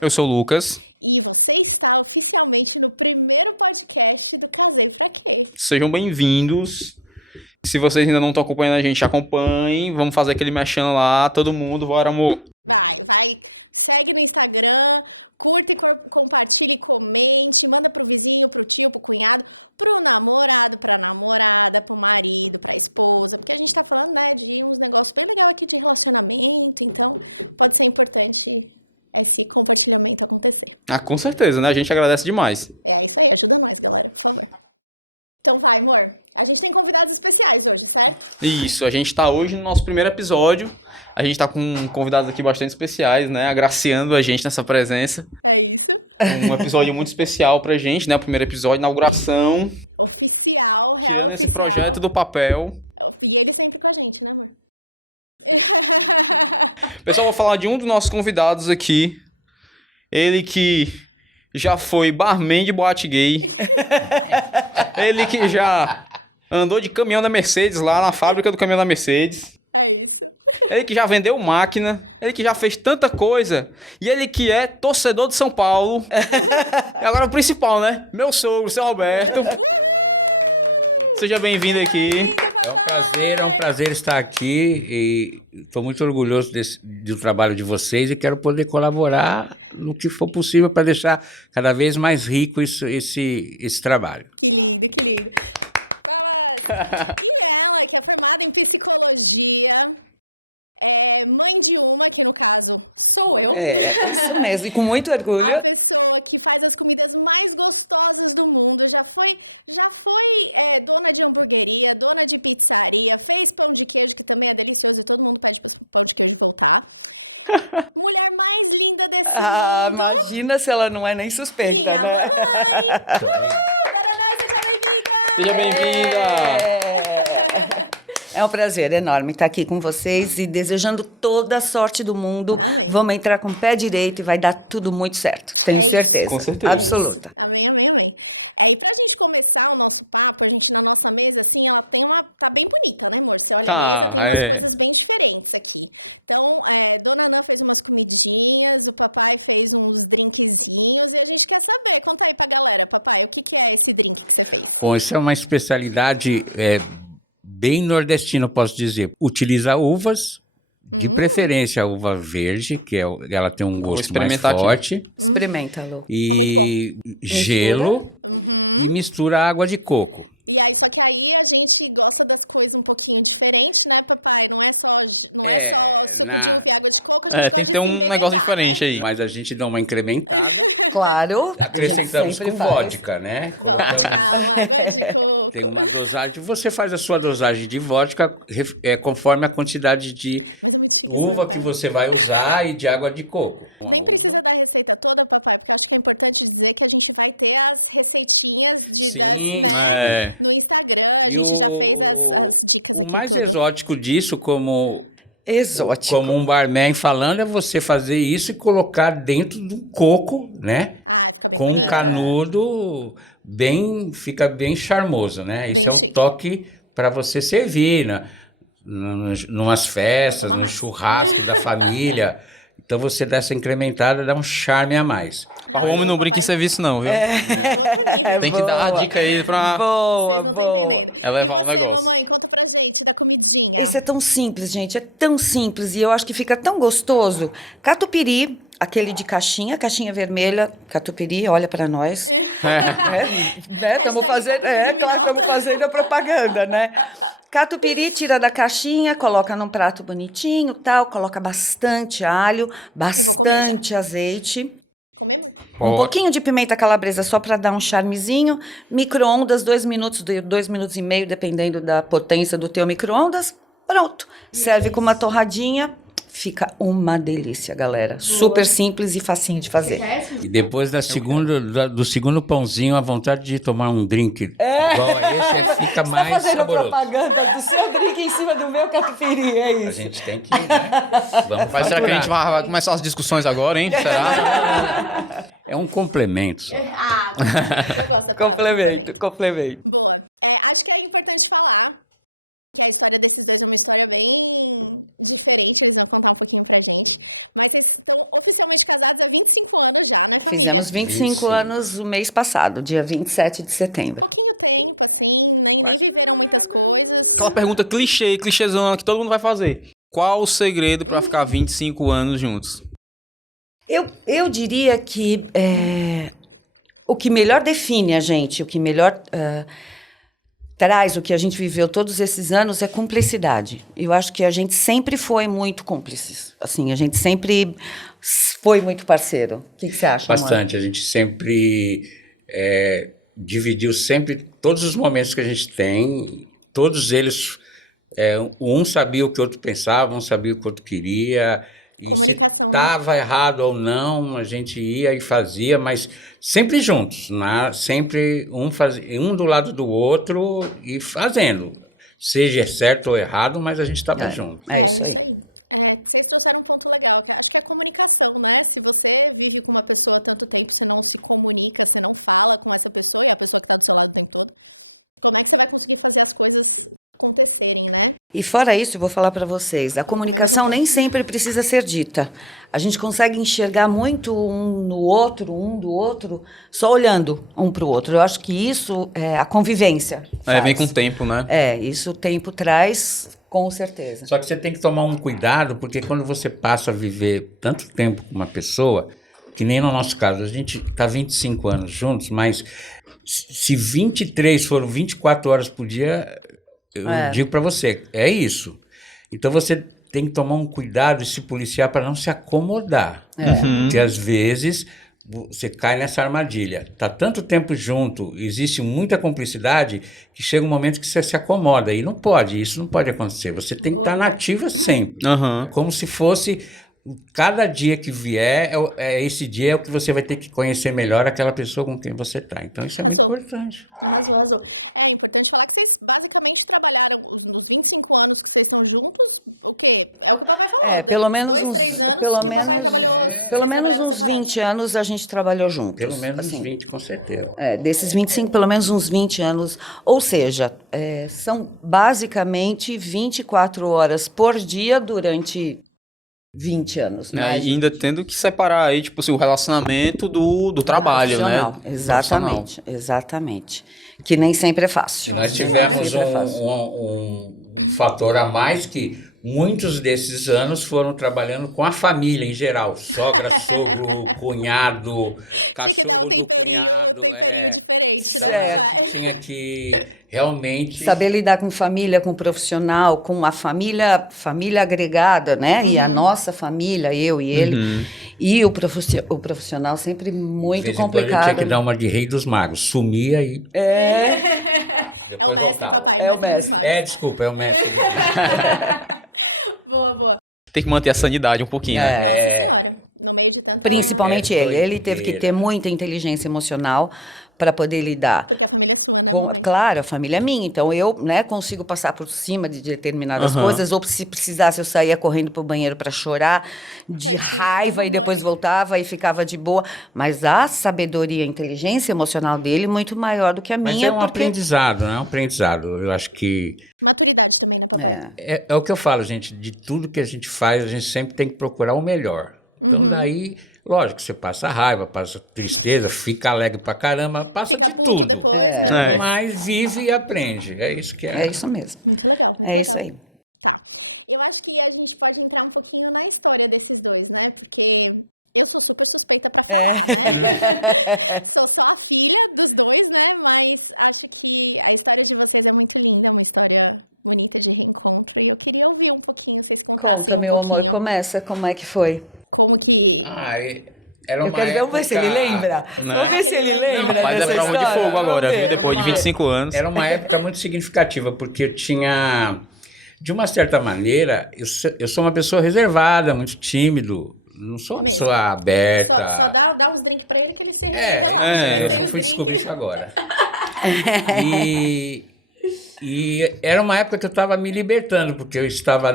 Eu sou o Lucas. Sejam bem-vindos. Se vocês ainda não estão acompanhando a gente, acompanhem. Vamos fazer aquele mexendo lá. Todo mundo, bora, amor. Ah, com certeza, né? A gente agradece demais. Isso, a gente tá hoje no nosso primeiro episódio. A gente tá com convidados aqui bastante especiais, né? Agraciando a gente nessa presença. Um episódio muito especial pra gente, né? O primeiro episódio, inauguração. Tirando esse projeto do papel. Pessoal, vou falar de um dos nossos convidados aqui. Ele que já foi barman de boate gay. Ele que já andou de caminhão da Mercedes lá na fábrica do caminhão da Mercedes. Ele que já vendeu máquina. Ele que já fez tanta coisa. E ele que é torcedor de São Paulo. E agora o principal, né? Meu sogro, seu Roberto. Seja bem-vindo aqui. É um prazer estar aqui e estou muito orgulhoso do trabalho de vocês e quero poder colaborar no que for possível para deixar cada vez mais rico esse trabalho. É, isso mesmo, e com muito orgulho. Ah, imagina se ela não é nem suspeita, né? Seja bem-vinda. É um prazer enorme estar aqui com vocês e desejando toda a sorte do mundo. Vamos entrar com o pé direito e vai dar tudo muito certo. Tenho certeza. Com certeza. Absoluta. Tá, é. Bom, isso é uma especialidade bem nordestina, posso dizer. Utiliza uvas, de preferência a uva verde, ela tem um gosto mais forte. Experimenta, Lu. E gelo e mistura água de coco. Tem que ter um negócio diferente aí. Mas a gente dá uma incrementada. Claro. Acrescentamos com faz. vodka, né? Colocamos. Tem uma dosagem. Você faz a sua dosagem de vodka conforme a quantidade de uva que você vai usar e de água de coco. Uma uva. Sim. E o mais exótico disso, como um barman falando, é você fazer isso e colocar dentro do coco, né? Com um canudo fica bem charmoso, né? Isso é um toque para você servir numas festas, no churrasco da família. Então você dá essa incrementada, dá um charme a mais. Para o homem não brinca em serviço não, viu? Tem que dar a dica aí pra Boa. elevar o negócio. Esse é tão simples, gente, é tão simples e eu acho que fica tão gostoso. Catupiry, aquele de caixinha vermelha, catupiry, olha para nós. Estamos fazendo, claro, estamos fazendo a propaganda, né? Catupiry, tira da caixinha, coloca num prato bonitinho, tal, coloca bastante alho, bastante azeite. Um pouquinho de pimenta calabresa só para dar um charmezinho. Micro-ondas, 2 minutos, 2 minutos e meio, dependendo da potência do teu micro-ondas. Pronto. Serve com uma torradinha. Fica uma delícia, galera. Super simples e facinho de fazer. E depois do segundo pãozinho, a vontade de tomar um drink igual a esse fica mais saboroso. Você está fazendo propaganda do seu drink em cima do meu catupiry, é isso. A gente tem que, né? Mas será que a gente vai começar as discussões agora, hein? Será? É um complemento só. Complemento. Fizemos 25 25. anos o mês passado, dia 27 de setembro. Quase Aquela pergunta clichêzão que todo mundo vai fazer. Qual o segredo pra ficar 25 anos juntos? Eu diria que o que melhor define a gente, o que melhor traz o que a gente viveu todos esses anos é cumplicidade. Eu acho que a gente sempre foi muito cúmplices. Assim, a gente sempre foi muito parceiro. O que você acha, amor? bastante. A gente sempre dividiu sempre todos os momentos que a gente tem, todos eles, um sabia o que o outro pensava, um sabia o que o outro queria, e se estava errado ou não, a gente ia e fazia, mas sempre juntos, né? Sempre um do lado do outro e fazendo, seja certo ou errado, mas a gente estava junto. É isso aí. E fora isso, eu vou falar para vocês, a comunicação nem sempre precisa ser dita. A gente consegue enxergar muito um do outro, só olhando um para o outro. Eu acho que isso é a convivência. Vem com o tempo, né? Isso o tempo traz, com certeza. Só que você tem que tomar um cuidado, porque quando você passa a viver tanto tempo com uma pessoa, que nem no nosso caso, a gente está 25 anos juntos, mas se 23 foram 24 horas por dia, eu digo para você, é isso. Então você tem que tomar um cuidado e se policiar para não se acomodar. Porque às vezes você cai nessa armadilha. Está tanto tempo junto, existe muita cumplicidade, que chega um momento que você se acomoda. E não pode, isso não pode acontecer. Você tem que estar nativa sempre. Como se fosse, cada dia que vier, esse dia é o que você vai ter que conhecer melhor aquela pessoa com quem você está. Então isso é muito importante. Pelo menos uns 20 anos a gente trabalhou juntos. Pelo menos assim. uns 20, com certeza. Desses 25, pelo menos uns 20 anos. Ou seja, são basicamente 24 horas por dia durante 20 anos. E ainda tendo que separar aí, tipo assim, o relacionamento do trabalho, né? Exatamente. Que nem sempre é fácil. E nós tivemos um fator a mais que muitos desses anos foram trabalhando com a família em geral. Sogra, sogro, cunhado, cachorro do cunhado. Certo. Então, a gente tinha que realmente saber lidar com família, com profissional, com a família agregada, né? E a nossa família, eu e ele. E o profissional sempre muito complicado. Tinha que dar uma de rei dos magos. Sumia e... Depois voltava. É o mestre. Desculpa, é o mestre. Boa. Tem que manter a sanidade um pouquinho, né? Principalmente ele. Ele teve que ter muita inteligência emocional para poder lidar com, claro, a família é minha, então eu, consigo passar por cima de determinadas coisas, ou se precisasse eu saía correndo para o banheiro para chorar de raiva e depois voltava e ficava de boa, mas a sabedoria, a inteligência emocional dele muito maior do que a minha. Mas é um aprendizado, né? É um aprendizado. Eu acho que é o que eu falo, gente, de tudo que a gente faz, a gente sempre tem que procurar o melhor. Então daí, lógico, você passa raiva, passa tristeza, fica alegre pra caramba, passa de tudo. Mas vive e aprende. É isso que é. É isso mesmo. É isso aí. Eu acho que a gente pode entrar um pouquinho na história desses dois, né? Conta, meu amor, começa, como é que foi? Como que... Era uma Eu quero ver, vamos ver se ele lembra. Né? Vamos ver se ele lembra Mas dessa é prova de história. fogo agora, Vamos viu? ver. Depois de 25 anos. Era uma época muito significativa, porque eu tinha, de uma certa maneira, eu sou uma pessoa reservada, muito tímido, não sou uma pessoa aberta. Só dá uns dentes pra ele que ele se... Eu fui descobrir isso agora. E era uma época que eu estava me libertando, porque eu estava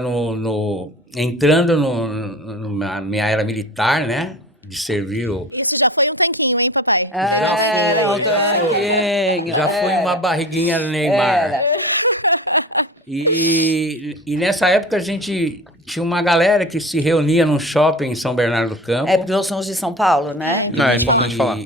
entrando na minha era militar, né? De servir o... Já foi uma barriguinha Neymar. E nessa época a gente tinha uma galera que se reunia num shopping em São Bernardo do Campo. É, porque nós somos de São Paulo, né? Não, é importante falar.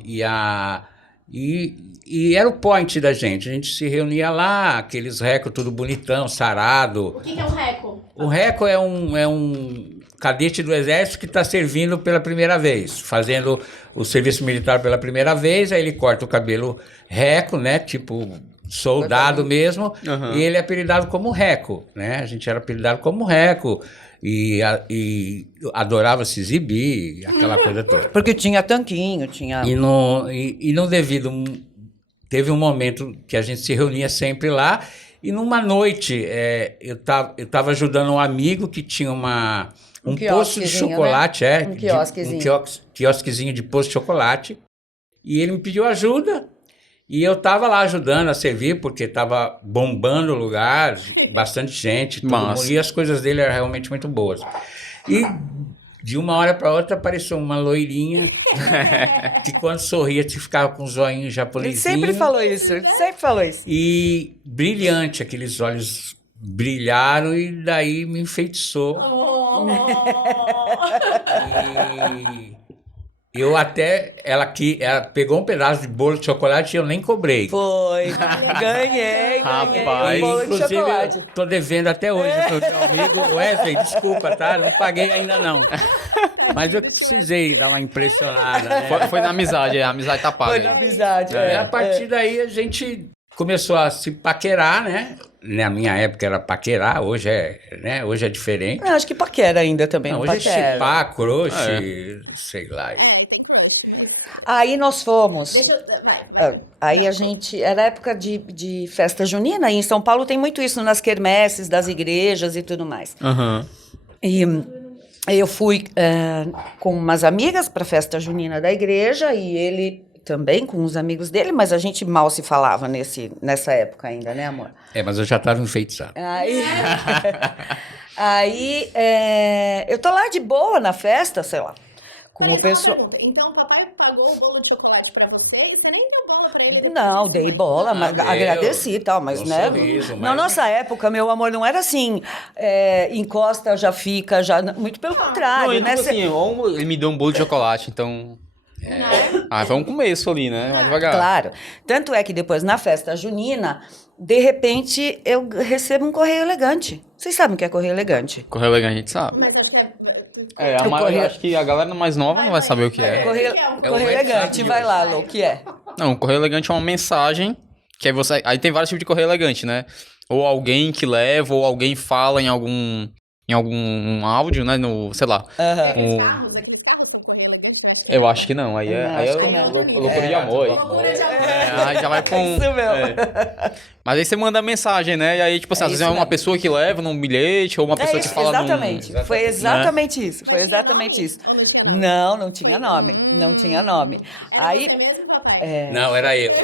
E era o point da gente. A gente se reunia lá, aqueles recos tudo bonitão, sarado. O que é um reco? O reco é um cadete do exército que está servindo pela primeira vez, fazendo o serviço militar pela primeira vez, aí ele corta o cabelo reco, né? Tipo soldado mesmo, e ele é apelidado como reco, né? A gente era apelidado como reco. E adorava se exibir, aquela coisa toda. Porque tinha tanquinho, tinha... E não devido... Teve um momento que a gente se reunia sempre lá, e numa noite eu tava ajudando um amigo que tinha um posto de chocolate, né? Um quiosquezinho. Um quiosquezinho de posto de chocolate, e ele me pediu ajuda, e eu tava lá ajudando a servir, porque tava bombando o lugar, bastante gente, todo mundo, e as coisas dele eram realmente muito boas. E de uma hora para outra apareceu uma loirinha que quando sorria te ficava com os olhinhos japonesinhos. Ele sempre falou isso, E brilhante, aqueles olhos brilharam e daí me enfeitiçou. E ela pegou um pedaço de bolo de chocolate e eu nem cobrei. Foi, ganhei Rapaz. um bolo de Inclusive, chocolate. eu tô devendo até hoje pro meu amigo Wesley, desculpa, tá? Não paguei ainda não. Mas eu precisei dar uma impressionada, né? Foi na amizade, a amizade tá paga. Foi na amizade. E a partir daí a gente começou a se paquerar, né? Na minha época era paquerar, hoje é diferente. Eu acho que paquera ainda também, Não, não hoje é paquera. chipar, crush, sei lá. Aí nós fomos. Vai. Aí a gente. Era época de festa junina, e em São Paulo tem muito isso nas quermesses das igrejas e tudo mais. E eu fui com umas amigas para a festa junina da igreja, e ele também com os amigos dele, mas a gente mal se falava nessa época ainda, né, amor? Mas eu já estava enfeitiçado. Aí eu tô lá de boa na festa, sei lá. Com o pessoal. Então o papai pagou o bolo de chocolate pra você e você nem deu bola pra ele? Não, dei bola, mas agradeci e tal, mas Um né? sorriso, Na mas- nossa época, meu amor, não era assim, encosta, já fica, já. Muito pelo contrário, Não, né? tipo assim, ele me deu um bolo de chocolate, então... foi um começo ali, né? Mais devagar. Claro. Tanto é que depois, na festa junina, de repente, eu recebo um correio elegante. Vocês sabem o que é correio elegante? Correio elegante a gente sabe. Mas acho que Acho que a galera mais nova não vai saber o que é. Correio É o elegante, WhatsApp vai hoje. lá, Lu, o que é? Não, correio elegante é uma mensagem que aí você... Aí tem vários tipos de correio elegante, né? Ou alguém que leva, ou alguém fala em algum áudio, né? No, sei lá. carros são Eu acho que não. Aí acho que é não. loucura de amor. Aí. loucura de amor. Aí já vai com... Isso mesmo. Mas aí você manda mensagem, né? E aí, tipo assim, às vezes é isso uma mesmo. pessoa que leva num bilhete, ou uma pessoa que fala exatamente. num... Foi exatamente isso. Foi exatamente isso. Não tinha nome. Não tinha nome. Aí. Mesmo, papai? Não, era eu.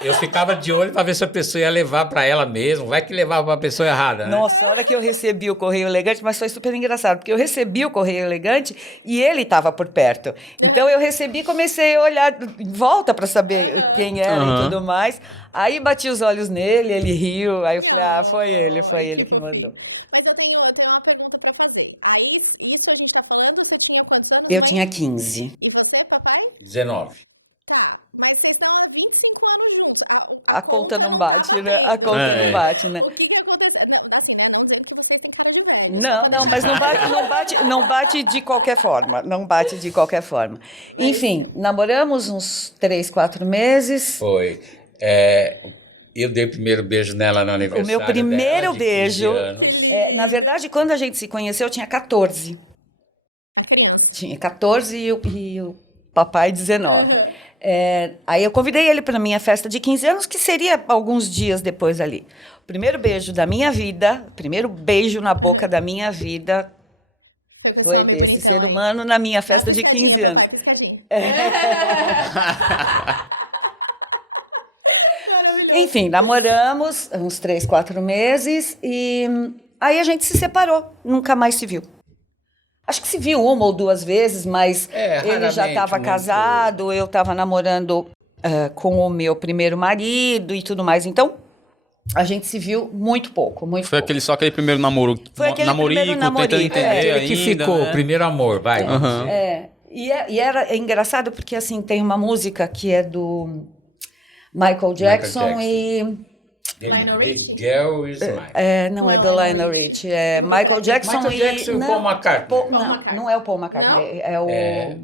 Eu ficava de olho para ver se a pessoa ia levar para ela mesmo. Vai que levava para a pessoa errada, né? Nossa, a hora que eu recebi o correio elegante, mas foi super engraçado, porque eu recebi o correio elegante e ele estava por perto. Então eu recebi e comecei a olhar em volta para saber quem era e tudo mais. Aí bati os olhos nele, ele riu, aí eu falei, foi ele que mandou. Mas eu tenho uma pergunta pra fazer. Aí, isso a gente tá falando que tinha quantos anos? Eu tinha 15. Você, papai? 19. Mas você fala 25 anos, gente. A conta não bate, né? A conta não bate, né? O que aconteceu? Assim, no momento que você ficou de Não, mas não bate de qualquer forma. Não bate de qualquer forma. Enfim, namoramos uns 3, 4 meses. Foi. Eu dei o primeiro beijo nela no aniversário O meu primeiro dela, de 15 beijo. anos. Na verdade, quando a gente se conheceu, eu tinha 14. Tinha 14 e o papai 19. Aí eu convidei ele para minha festa de 15 anos, que seria alguns dias depois ali. O primeiro beijo da minha vida, o primeiro beijo na boca da minha vida foi desse ser humano na minha festa de 15 anos. Enfim, namoramos uns 3, 4 meses e aí a gente se separou, nunca mais se viu. Acho que se viu uma ou duas vezes, mas ele já raramente, estava muito. casado, eu estava namorando com o meu primeiro marido e tudo mais. Então, A gente se viu muito pouco, muito Foi pouco. só aquele primeiro namoro. Foi aquele namorico, primeiro namorico, tentando entender é. Aquele que ainda, ficou, né? o primeiro amor, vai. Aham. E era engraçado porque, assim, tem uma música que é do Michael Jackson, The Girl is Mine. não é do Lionel Richie, é Michael Jackson Michael Jackson e não, Paul McCartney. Não é o Paul McCartney, Não?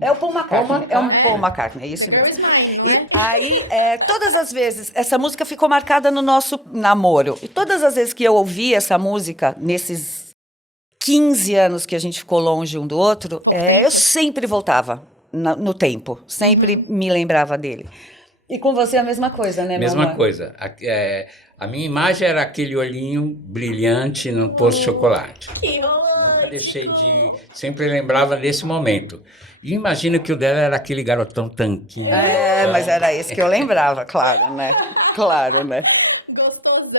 é o Paul McCartney, é o Paul McCartney, é isso The Girl mesmo. is Mine, não E é? aí, todas as vezes, essa música ficou marcada no nosso namoro. E todas as vezes que eu ouvi essa música, nesses 15 anos que a gente ficou longe um do outro, eu sempre voltava no tempo, sempre me lembrava dele. E com você a mesma coisa, né, meu Mesma amor? coisa. A minha imagem era aquele olhinho brilhante no posto de chocolate. Que Nunca deixei de... Sempre lembrava desse momento. E imagino que o dela era aquele garotão tanquinho. Mas era esse que eu lembrava, claro, né? Claro, né? gostosão, não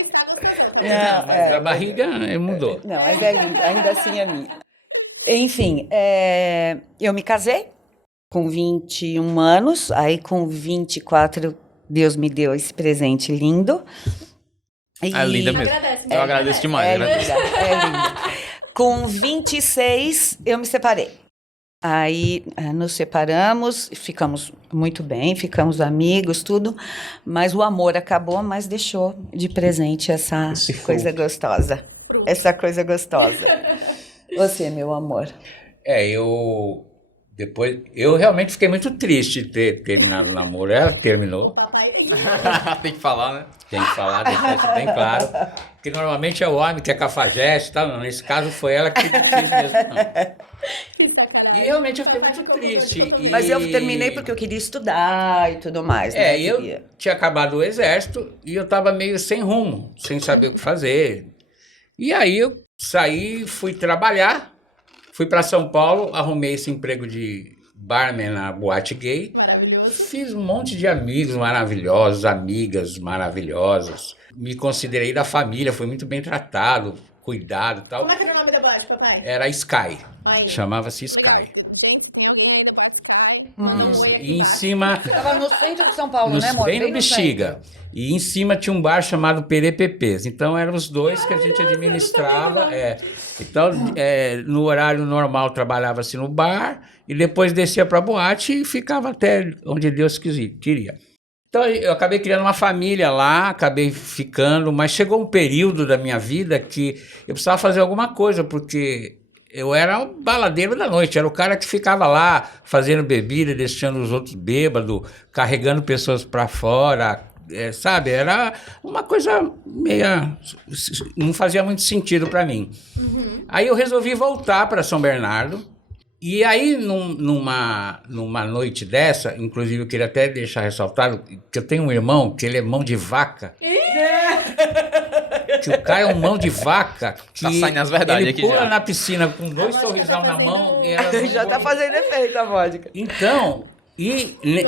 está gostosão. Mas a barriga mudou. Não, mas ainda assim é minha. Enfim, eu me casei com 21 anos, aí com 24 Deus me deu esse presente lindo. É linda mesmo. Agradece, Eu agradeço demais. É agradeço. linda, é linda. Com 26, eu me separei. Aí nos separamos, ficamos muito bem, ficamos amigos, tudo, mas o amor acabou, mas deixou de presente essa coisa gostosa. Essa coisa gostosa. Você, meu amor. Eu realmente fiquei muito triste de ter terminado o namoro. Ela terminou, Papai tem Tem que falar, né? tem que falar, deixar isso bem claro. Porque normalmente é o homem que é cafajeste e tal. Não, nesse caso foi ela que quis mesmo. Não. que sacanagem. E realmente eu fiquei muito triste. Mas eu terminei porque eu queria estudar e tudo mais, né? Eu Queria. tinha acabado o exército e eu estava meio sem rumo, sem saber o que fazer. E aí eu saí, fui trabalhar, fui para São Paulo, arrumei esse emprego de barman na boate gay. Maravilhoso. Fiz um monte de amigos maravilhosos, amigas maravilhosas. Me considerei da família, fui muito bem tratado, cuidado e tal. Como é que era o nome da boate, papai? Era Sky, Aí. chamava-se Sky. Isso. Oi, E em cima... Tava no centro de São Paulo, né, amor? Bem no Bexiga. E em cima tinha um bar chamado Perepepês. Então eram os dois que a gente administrava. Então, no horário normal, trabalhava-se no bar e depois descia para a boate e ficava até onde Deus queria. Então eu acabei criando uma família lá, acabei ficando, mas chegou um período da minha vida que eu precisava fazer alguma coisa, porque eu era um baladeiro da noite, era o cara que ficava lá fazendo bebida, deixando os outros bêbados, carregando pessoas para fora, sabe? Era uma coisa meio... não fazia muito sentido para mim. Aí eu resolvi voltar para São Bernardo, e aí numa noite dessa, inclusive eu queria até deixar ressaltado que eu tenho um irmão que ele é mão de vaca. Que o cara é um mão de vaca. Que Tá saindo as verdades ele aqui pula já. na piscina com 2 sorrisão na mão. E ela Já tá fazendo efeito a vodka. Então,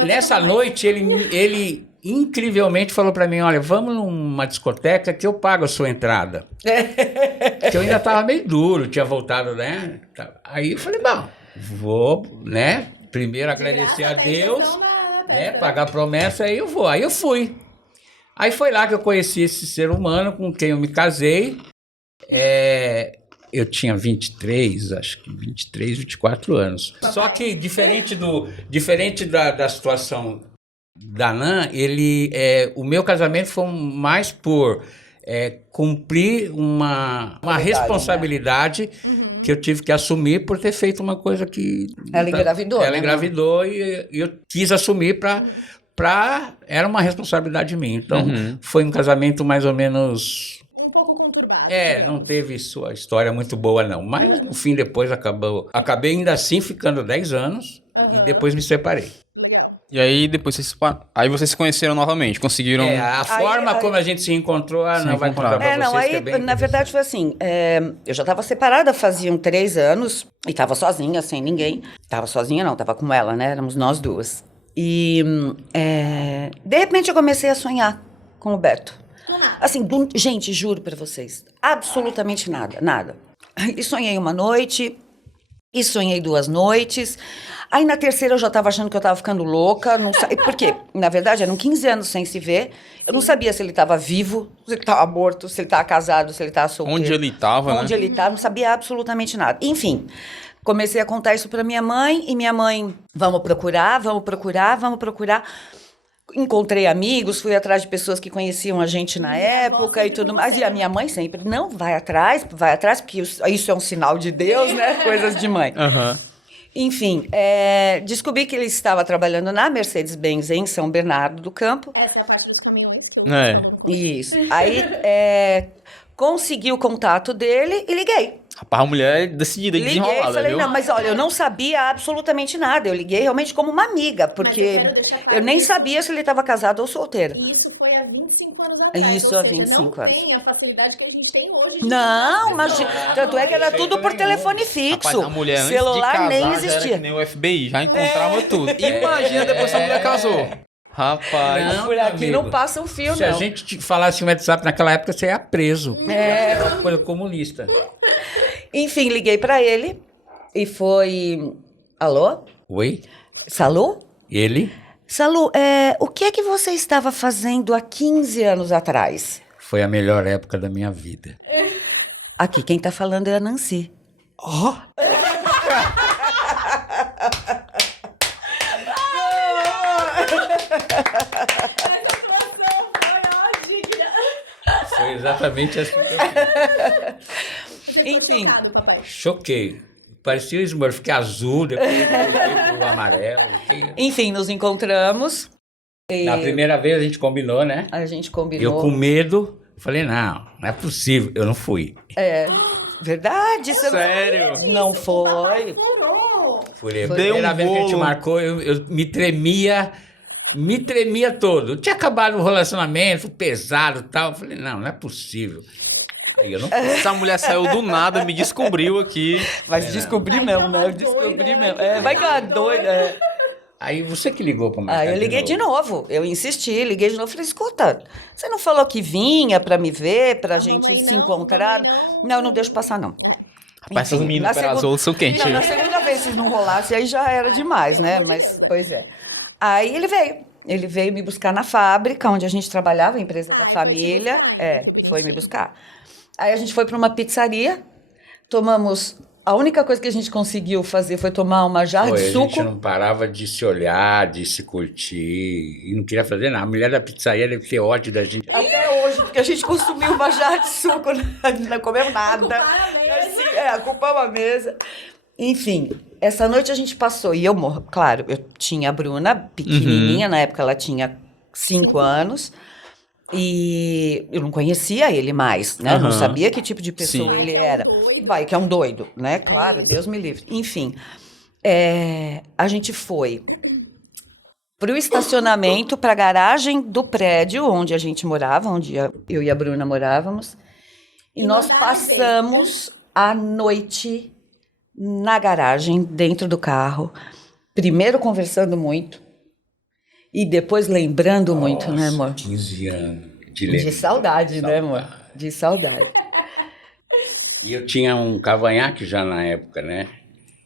nessa noite ele incrivelmente falou pra mim, olha, vamos numa discoteca que eu pago a sua entrada. Que eu ainda tava meio duro, tinha voltado, né? Aí eu falei, bom, vou, né? Primeiro agradecer a Deus, né? Pagar a promessa, aí eu vou. Aí eu fui. Aí foi lá que eu conheci esse ser humano com quem eu me casei. Eu tinha 23, acho que 23, 24 anos. Só que diferente da situação da Nan, o meu casamento foi mais por cumprir uma responsabilidade, né? Que eu tive que assumir por ter feito uma coisa que... Ela engravidou, Ela né, engravidou e eu quis assumir era uma responsabilidade minha. Então, foi um casamento mais ou menos... Um pouco conturbado. Não teve sua história muito boa, não. Mas, no fim, depois acabei ainda assim ficando 10 anos e depois me separei. Legal. E aí depois vocês se conheceram novamente, conseguiram... A forma como a gente se encontrou, não vai contar pra não, vocês, aí, que é bem... na verdade, foi assim, eu já estava separada faziam 3 anos, e estava sozinha, sem ninguém. Estava sozinha não, estava com ela, né, éramos nós duas. E, de repente, eu comecei a sonhar com o Beto. Assim, gente, juro pra vocês, absolutamente nada. E sonhei uma noite, e sonhei 2 noites. Aí na terceira eu já estava achando que eu estava ficando louca. Porque, na verdade, eram 15 anos sem se ver. Eu não sabia se ele estava vivo, se ele estava morto, se ele estava casado, se ele estava solteiro. Onde ele tava, Onde né? ele estava, não sabia absolutamente nada. Enfim, comecei a contar isso para minha mãe. E minha mãe, vamos procurar. Encontrei amigos, fui atrás de pessoas que conheciam a gente na época e tudo mais. E a minha mãe sempre, não, vai atrás, porque isso é um sinal de Deus, né? Coisas de mãe. Aham. Enfim, descobri que ele estava trabalhando na Mercedes-Benz em São Bernardo do Campo. Essa é a parte dos caminhões. É. Isso. Aí, consegui o contato dele e liguei. Rapaz, a mulher é decidida e Liguei e desenrolada, falei, viu? não, mas olha, eu não sabia absolutamente nada. Eu liguei realmente como uma amiga, porque Mas eu quero deixar claro eu nem que- sabia se ele estava casado ou solteiro. E isso foi há 25 anos atrás. Isso, ou há seja, 25 não anos. tem a facilidade que a gente tem hoje. de Não, contato. mas tanto é que era tudo por telefone fixo. Rapaz, a mulher antes Celular de casar nem já era existia. que nem o FBI, já encontrava tudo. Imagina depois que a mulher casou. Rapaz. Não, Por aqui amigo. não passa um fio, Se a não. gente te falasse em WhatsApp naquela época, você ia preso. Era uma coisa comunista. Enfim, liguei pra ele e foi... Alô? Oi? Salu? Ele Salu, o que é que você estava fazendo há 15 anos atrás? foi a melhor época da minha vida. Aqui, quem tá falando é a Nancy. Essa situação foi ótima. Foi exatamente assim que eu fiz. Você ficou Enfim. chocado, papai. Choquei. Parecia o Smurf, fiquei azul, depois voltei pro amarelo. Enfim, nos encontramos. E Na primeira vez a gente combinou, né? a gente Eu combinou. com medo, falei, não é possível. Eu não fui. Verdade, você Sério? não foi. Furou. Furei. A Deu primeira um vez que a gente bolo. marcou, eu me tremia todo. Tinha acabado o relacionamento, pesado e tal. Eu falei, não é possível. Aí eu não fui. Essa mulher saiu do nada, me descobriu aqui. Mas descobri mesmo, né? Eu descobri mesmo. Vai que ela é doida. Aí você que ligou para marcar Aí eu liguei de novo. Eu insisti, liguei de novo. Falei, escuta, você não falou que vinha pra me ver, pra gente mamãe se não, encontrar? mamãe Não, eu não deixo passar, não. Rapaz, essas Enfim, meninas na perazolas são quentes. Não, na segunda vez, se não rolasse, aí já era demais, né? Mas, pois é. Aí ele veio. Ele veio me buscar na fábrica, onde a gente trabalhava, a empresa da família. Foi me buscar. Aí a gente foi para uma pizzaria, tomamos... A única coisa que a gente conseguiu fazer foi tomar uma jarra Foi, de a suco. gente não parava de se olhar, de se curtir, e não queria fazer nada. A mulher da pizzaria deve ter ódio da gente. Até hoje, porque a gente consumiu uma jarra de suco, não comemos nada. Ocuparam a mesa. Assim, ocupamos a mesa. Enfim, essa noite a gente passou, e eu, claro, eu tinha a Bruna pequenininha, na época ela tinha 5 anos, e eu não conhecia ele mais, né? Não Aham. sabia que tipo de pessoa Sim. ele era. Vai, que é um doido, né? Claro, Deus me livre. Enfim, a gente foi para o estacionamento, para a garagem do prédio onde a gente morava, onde eu e a Bruna morávamos, e E nós mandaram passamos a noite na garagem, dentro do carro, primeiro conversando muito e depois lembrando muito, né, amor? 15 anos de De lembrança. saudade, né, amor? De saudade. E eu tinha um cavanhaque já na época, né?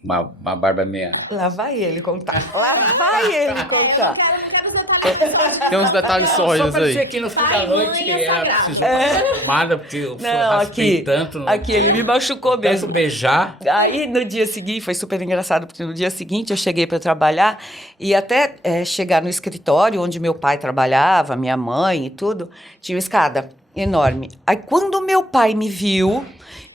Uma barba meia... Lá vai ele contar. Lá vai ele contar. Quero os detalhes pessoais. Tem uns detalhes Só sólidos parecia aí. que no fim Pai, da noite mãe, ela sagrado. precisou passar pomada, porque eu Não, raspei aqui, tanto. aqui ele me machucou tanto mesmo. beijar. Aí no dia seguinte, foi super engraçado, porque no dia seguinte eu cheguei para trabalhar e até chegar no escritório onde meu pai trabalhava, minha mãe e tudo, tinha uma escada enorme. Aí quando meu pai me viu,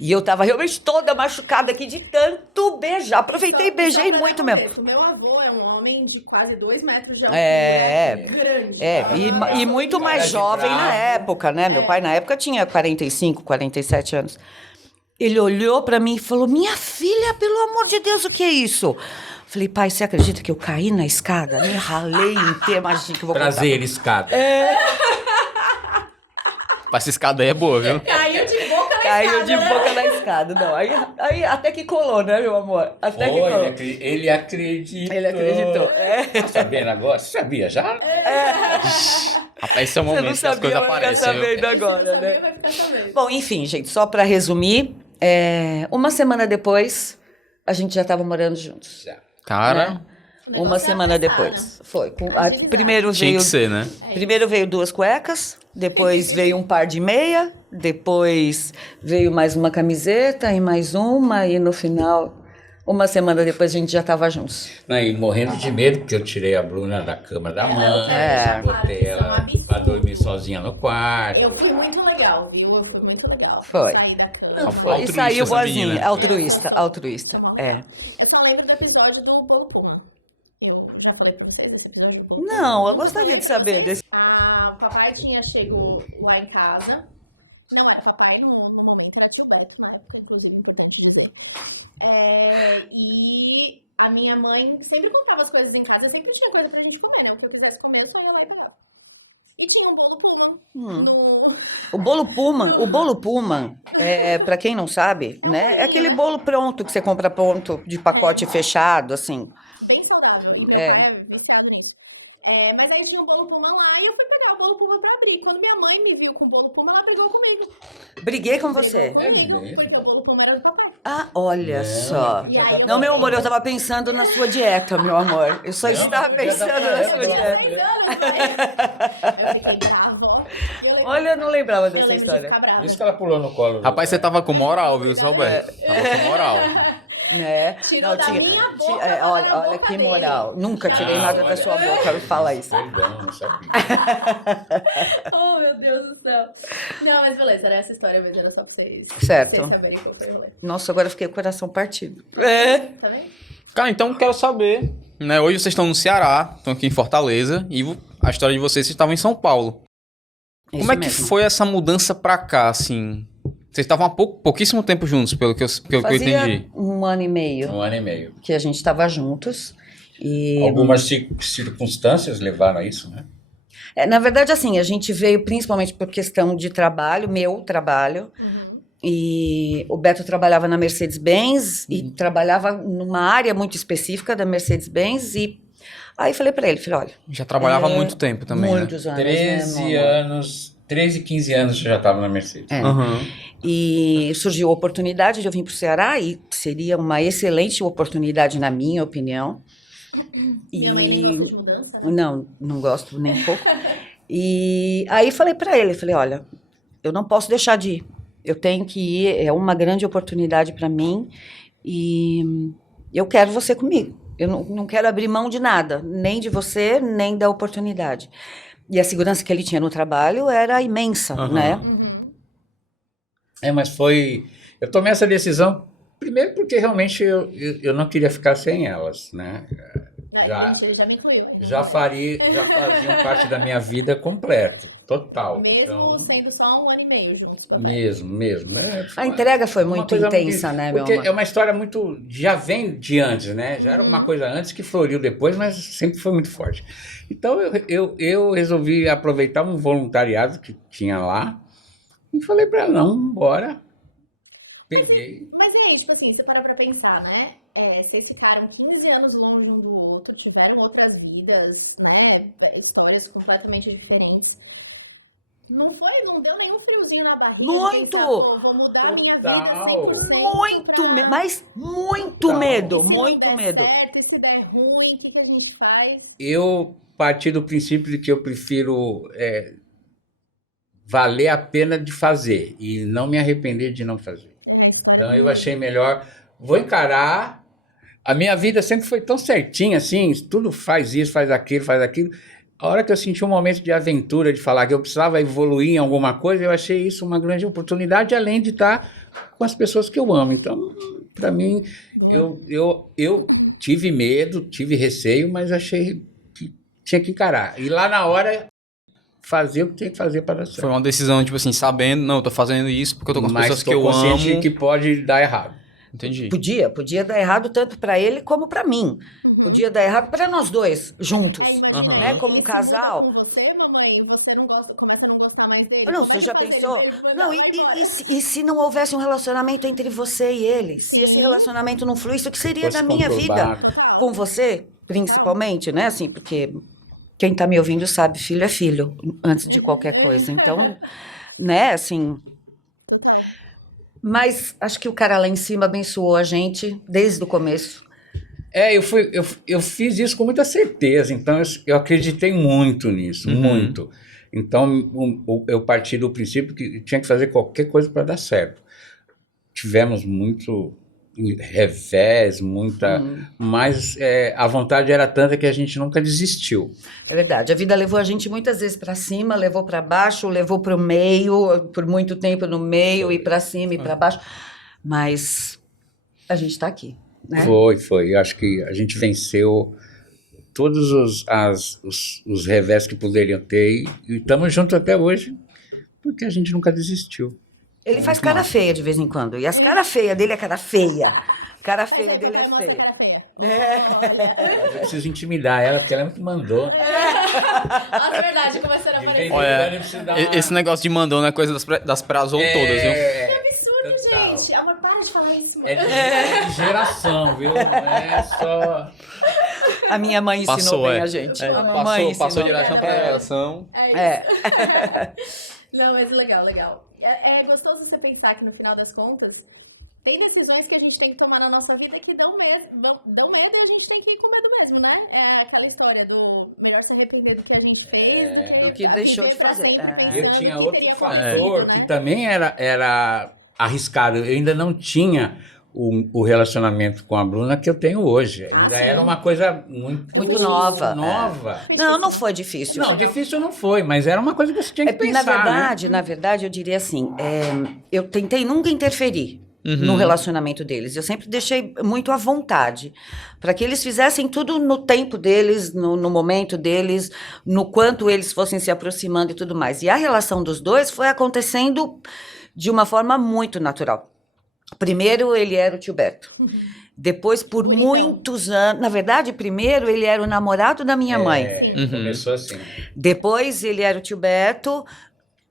e eu tava realmente toda machucada aqui de tanto beijar, aproveitei e beijei pra muito dar mesmo. contexto, meu avô é um homem de quase 2 metros de altura. Grande. E muito Cara mais de jovem na bravo. época, né? Meu pai na época tinha 45, 47 anos. Ele olhou pra mim e falou: minha filha, pelo amor de Deus, o que é isso? Falei, pai, você acredita que eu caí na escada? Me ralei inteira, imagina que eu vou contar. Prazer, escada. Essa escada aí é boa, viu? Caiu de boca na Caiu escada, de né? boca na escada, não. Aí até que colou, né, meu amor? Até que Oh, colou. ele acreditou. Ele acreditou. Tá sabendo agora? Você sabia já? Rapaz, esse é o Você não momento que as sabia, coisas vai ficar aparecem, viu? sabendo agora, né? Vai ficar sabendo. Bom, enfim, gente, só pra resumir, uma semana depois, a gente já tava morando juntos. Já. Cara, O negócio Uma é semana apressar, depois. Foi. Agilidade. Primeiro Tinha veio, que ser, né? primeiro veio 2 cuecas, depois veio um par de meia, depois veio mais uma camiseta e mais uma, e no final, uma semana depois a gente já estava juntos. E morrendo de medo, porque eu tirei a Bruna da cama da mãe, É. botei ela pra dormir sozinha no quarto. Eu fui muito legal, viu? Eu fui muito legal. Foi. Sair da cama. Não, foi. E Altruísta saiu essa boazinha, menina. altruísta. É. Eu só lembro do episódio do Bolo Puma. Eu já falei pra vocês desse episódio do Bolo Não, Puma. eu gostaria de saber desse. O papai tinha chego lá em casa. Não era papai, no momento era tio Beto, na época, inclusive, importante dizer. E a minha mãe sempre comprava as coisas em casa, sempre tinha coisa pra gente comer. O que eu quisesse comer, eu só ia lá e pegava. E tinha o Bolo Puma. O bolo Puma, para quem não sabe, né, é aquele bolo pronto que você compra pronto de pacote fechado, assim. Bem saudável. É. Mas aí tinha o Bolo Puma lá e eu fui pegar o Bolo Puma pra abrir. Quando minha mãe me viu com o Bolo Puma, ela pegou comigo. Briguei com você. Brigou comigo, mesmo? porque o Bolo Puma era do papai. Ah, olha só. E aí, Não, meu amor, eu estava pensando na sua dieta, meu amor. Eu só Não, estava mas podia dar pensando pra na ela, sua ela- dieta. Eu fiquei brava. Olha, eu não lembrava Eu dessa lembro de história. ficar brava. Por isso que ela pulou no colo. Rapaz, você tava com moral, viu, Roberto? Tava com moral. Né? Tirou da minha boca, olha, tava na olha boca que dele. moral. Nunca tirei Ah, nada da olha. sua boca, fala isso. Perdão, não sabia. Oh, meu Deus do céu. Não, mas beleza, era essa história mesmo, era só pra vocês, Certo. vocês saberem qual foi o rolê. Nossa, agora eu fiquei com o coração partido. É. Tá vendo? Cara, então quero saber, né? Hoje vocês estão no Ceará, estão aqui em Fortaleza, e a história de vocês estavam em São Paulo. Como Isso é que mesmo. foi essa mudança pra cá, assim? Vocês estavam há pouquíssimo tempo juntos, pelo que eu Fazia entendi. 1 ano e meio 1 ano e meio. que a gente estava juntos. E, Algumas circunstâncias levaram a isso, né? na verdade, assim, a gente veio principalmente por questão de trabalho, meu trabalho. E o Beto trabalhava na Mercedes-Benz e trabalhava numa área muito específica da Mercedes-Benz. E aí falei para ele, olha, Já trabalhava há muito tempo também, muitos anos, 13 né, meu amor? anos, 13, 15 anos eu já estava na Mercedes. É. né? Aham. E surgiu a oportunidade de eu vir para o Ceará e seria uma excelente oportunidade, na minha opinião. Minha mãe nem gosta de mudança. Não gosto nem um pouco. E aí falei para ele, olha, eu não posso deixar de ir. Eu tenho que ir, é uma grande oportunidade para mim e eu quero você comigo. Eu não quero abrir mão de nada, nem de você, nem da oportunidade. E a segurança que ele tinha no trabalho era imensa, Aham. né? Mas foi... Eu tomei essa decisão, primeiro porque realmente eu não queria ficar sem elas, né? Já me incluiu. aí. Já faziam parte da minha vida completa, total. Mesmo Então, sendo só 1 ano e meio juntos. papai. mesmo. A entrega foi Uma muito coisa intensa, né, meu porque amor? é uma história muito... Já vem de antes, né? Já era uma coisa antes que floriu depois, mas sempre foi muito forte. Então, eu resolvi aproveitar um voluntariado que tinha lá e falei pra ela, não, bora. Peguei. Mas é, tipo assim, você para pra pensar, né? Vocês ficaram 15 anos longe um do outro, tiveram outras vidas, né? Histórias completamente diferentes. Não deu nenhum friozinho na barriga. Muito! Pensar, pô, vou mudar a minha vida Total. 100% Mas muito Não. medo, E se muito der medo. certo, e se der ruim, o que a gente faz? Eu parti do princípio de que eu prefiro valer a pena de fazer e não me arrepender de não fazer. Então eu achei melhor, vou encarar. A minha vida sempre foi tão certinha assim, tudo faz isso, faz aquilo, faz aquilo. A hora que eu senti um momento de aventura, de falar que eu precisava evoluir em alguma coisa, eu achei isso uma grande oportunidade, além de estar com as pessoas que eu amo. Então, para mim, eu tive medo, tive receio, mas achei que tinha que encarar. E lá na hora, fazer o que tinha que fazer para dar certo. Foi uma decisão, tipo assim, sabendo, não, eu tô fazendo isso porque eu tô com as Mas pessoas tô que eu consciente amo. que pode dar errado. Entendi. Podia dar errado tanto para ele como para mim. Podia dar errado para nós dois, juntos. Aham. Né, como um Ele se casal. muda com você, mamãe, e você não gosta, começa a não gostar mais dele. Não, Como é você que já vai ser? pensou? Ele vai Não, vai embora. e se não houvesse um relacionamento entre você e ele? Se esse relacionamento não fluísse, o que seria Fosse da minha vida? conturbado. Com você, principalmente, né? Assim, porque quem tá me ouvindo sabe, filho é filho, antes de qualquer coisa. Então, né, assim... Mas acho que o cara lá em cima abençoou a gente desde o começo. Eu fiz isso com muita certeza, então eu acreditei muito nisso, muito. Então eu parti do princípio que tinha que fazer qualquer coisa para dar certo. Tivemos muito revés, mas a vontade era tanta que a gente nunca desistiu. É verdade, a vida levou a gente muitas vezes para cima, levou para baixo, levou para o meio, por muito tempo no meio, e para cima e para baixo, mas a gente está aqui, né? Foi. Eu acho que a gente venceu todos os revés que poderiam ter e estamos juntos até hoje, porque a gente nunca desistiu. Ele faz cara feia de vez em quando, e as cara feia dele é cara feia. Cara feia dele é feia. Eu preciso intimidar ela, porque ela é muito mandona. Nossa, é verdade, começando a aparecer. Olha, esse negócio de mandona é coisa das Prazol todas, viu? Que absurdo, Total. gente. Amor, para de falar isso, mano. É de geração, viu? Não é só... A minha mãe ensinou Passou, bem a gente. A mamãe passou de ensinou. geração para geração. Não, mas legal. É gostoso você pensar que no final das contas, tem decisões que a gente tem que tomar na nossa vida que dão medo e a gente tem que ir com medo mesmo, né? É aquela história do melhor se arrepender do que a gente fez, do que deixou de fazer. E eu tinha outro fator que também era arriscado. Eu ainda não tinha o relacionamento com a Bruna que eu tenho hoje. Ainda era uma coisa muito nova. Não foi difícil. Não, difícil não foi, mas era uma coisa que você tinha que pensar, Na verdade, eu diria assim, eu tentei nunca interferir no relacionamento deles. Eu sempre deixei muito à vontade, para que eles fizessem tudo no tempo deles, no momento deles, no quanto eles fossem se aproximando e tudo mais. E a relação dos dois foi acontecendo de uma forma muito natural. Primeiro, ele era o tio Beto. Depois, por muitos anos... Na verdade, primeiro, ele era o namorado da minha mãe. Começou assim. Depois, ele era o tio Beto.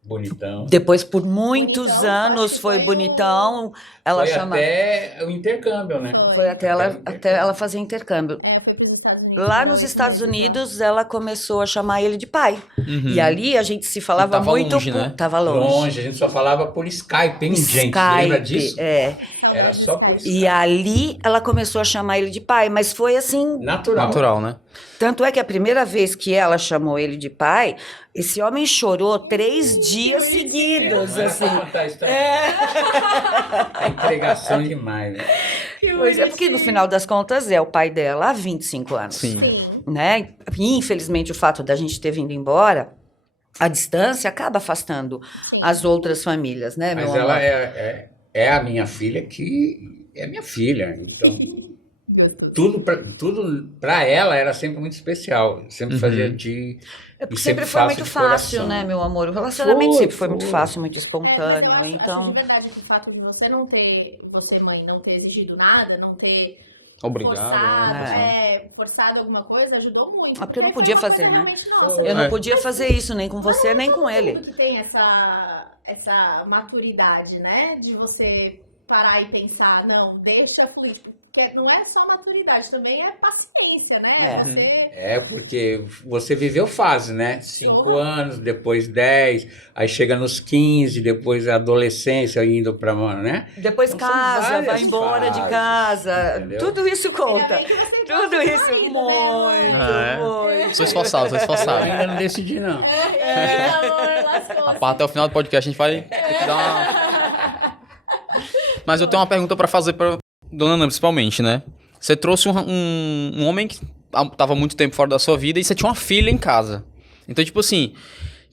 Bonitão. Depois, por muitos anos, foi bonitão. Ela foi chama... até o intercâmbio, né? Foi até ela fazer intercâmbio. Foi para os Estados Unidos. Lá nos Estados Unidos, ela começou a chamar ele de pai. E ali a gente se falava tava muito... longe, né? Tava longe. A gente só falava por Skype, hein, gente? Lembra disso? Era só por Skype. E ali ela começou a chamar ele de pai, mas foi assim... Natural, né? Tanto é que a primeira vez que ela chamou ele de pai, esse homem chorou 3 dias seguidos, assim. A entregação demais, né? Pois é, porque no final das contas é o pai dela há 25 anos. Sim. Né? E, infelizmente, o fato da gente ter vindo embora, a distância acaba afastando as outras famílias, né, meu Mas amor? ela é a minha filha que é minha filha, então... Tudo pra ela era sempre muito especial. Sempre fazia de... porque sempre foi muito fácil, né, meu amor? O relacionamento sempre foi muito fácil, muito espontâneo. Mas eu então, acho de verdade que o fato de você não ter, você mãe, não ter exigido nada, não ter forçado alguma coisa, ajudou muito. Porque eu não podia fazer, né? Nossa, eu não podia fazer isso, nem com você, nem com ele. Tudo que tem essa maturidade, né? De você parar e pensar, não, deixa fluir. Porque não é só maturidade, também é paciência, né? Porque você viveu fase, né? 5 anos, depois 10, aí chega nos 15, depois a adolescência indo pra, né? Depois então, casa, vai embora fases, de casa. entendeu? Tudo isso conta. Tudo isso, muito. Sou esforçado. Eu ainda não decidi, não. Amor, lascou. Rapaz, até o final do podcast a gente vai ter que dar uma... Mas eu tenho uma pergunta pra fazer pra Dona Ana, principalmente, né? Você trouxe um homem que tava muito tempo fora da sua vida e você tinha uma filha em casa. Então, tipo assim,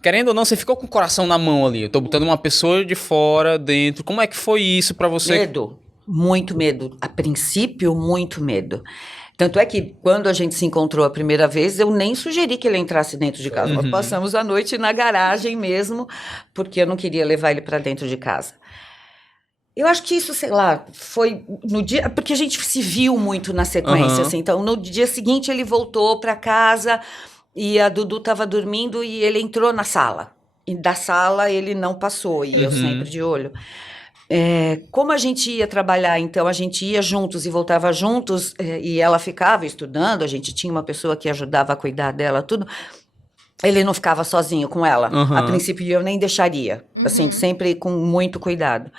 querendo ou não, você ficou com o coração na mão ali. Eu tô botando uma pessoa de fora, dentro. Como é que foi isso pra você? Medo. Muito medo. A princípio, muito medo. Tanto é que, quando a gente se encontrou a primeira vez, eu nem sugeri que ele entrasse dentro de casa. Nós passamos a noite na garagem mesmo, porque eu não queria levar ele para dentro de casa. Eu acho que isso, sei lá, foi no dia... Porque a gente se viu muito na sequência, assim. Então, no dia seguinte, ele voltou para casa e a Dudu estava dormindo e ele entrou na sala. E da sala, ele não passou, e eu sempre de olho. Como a gente ia trabalhar, então, a gente ia juntos e voltava juntos, e ela ficava estudando, a gente tinha uma pessoa que ajudava a cuidar dela, tudo. ele não ficava sozinho com ela. Uhum. A princípio, eu nem deixaria. Assim, sempre com muito cuidado.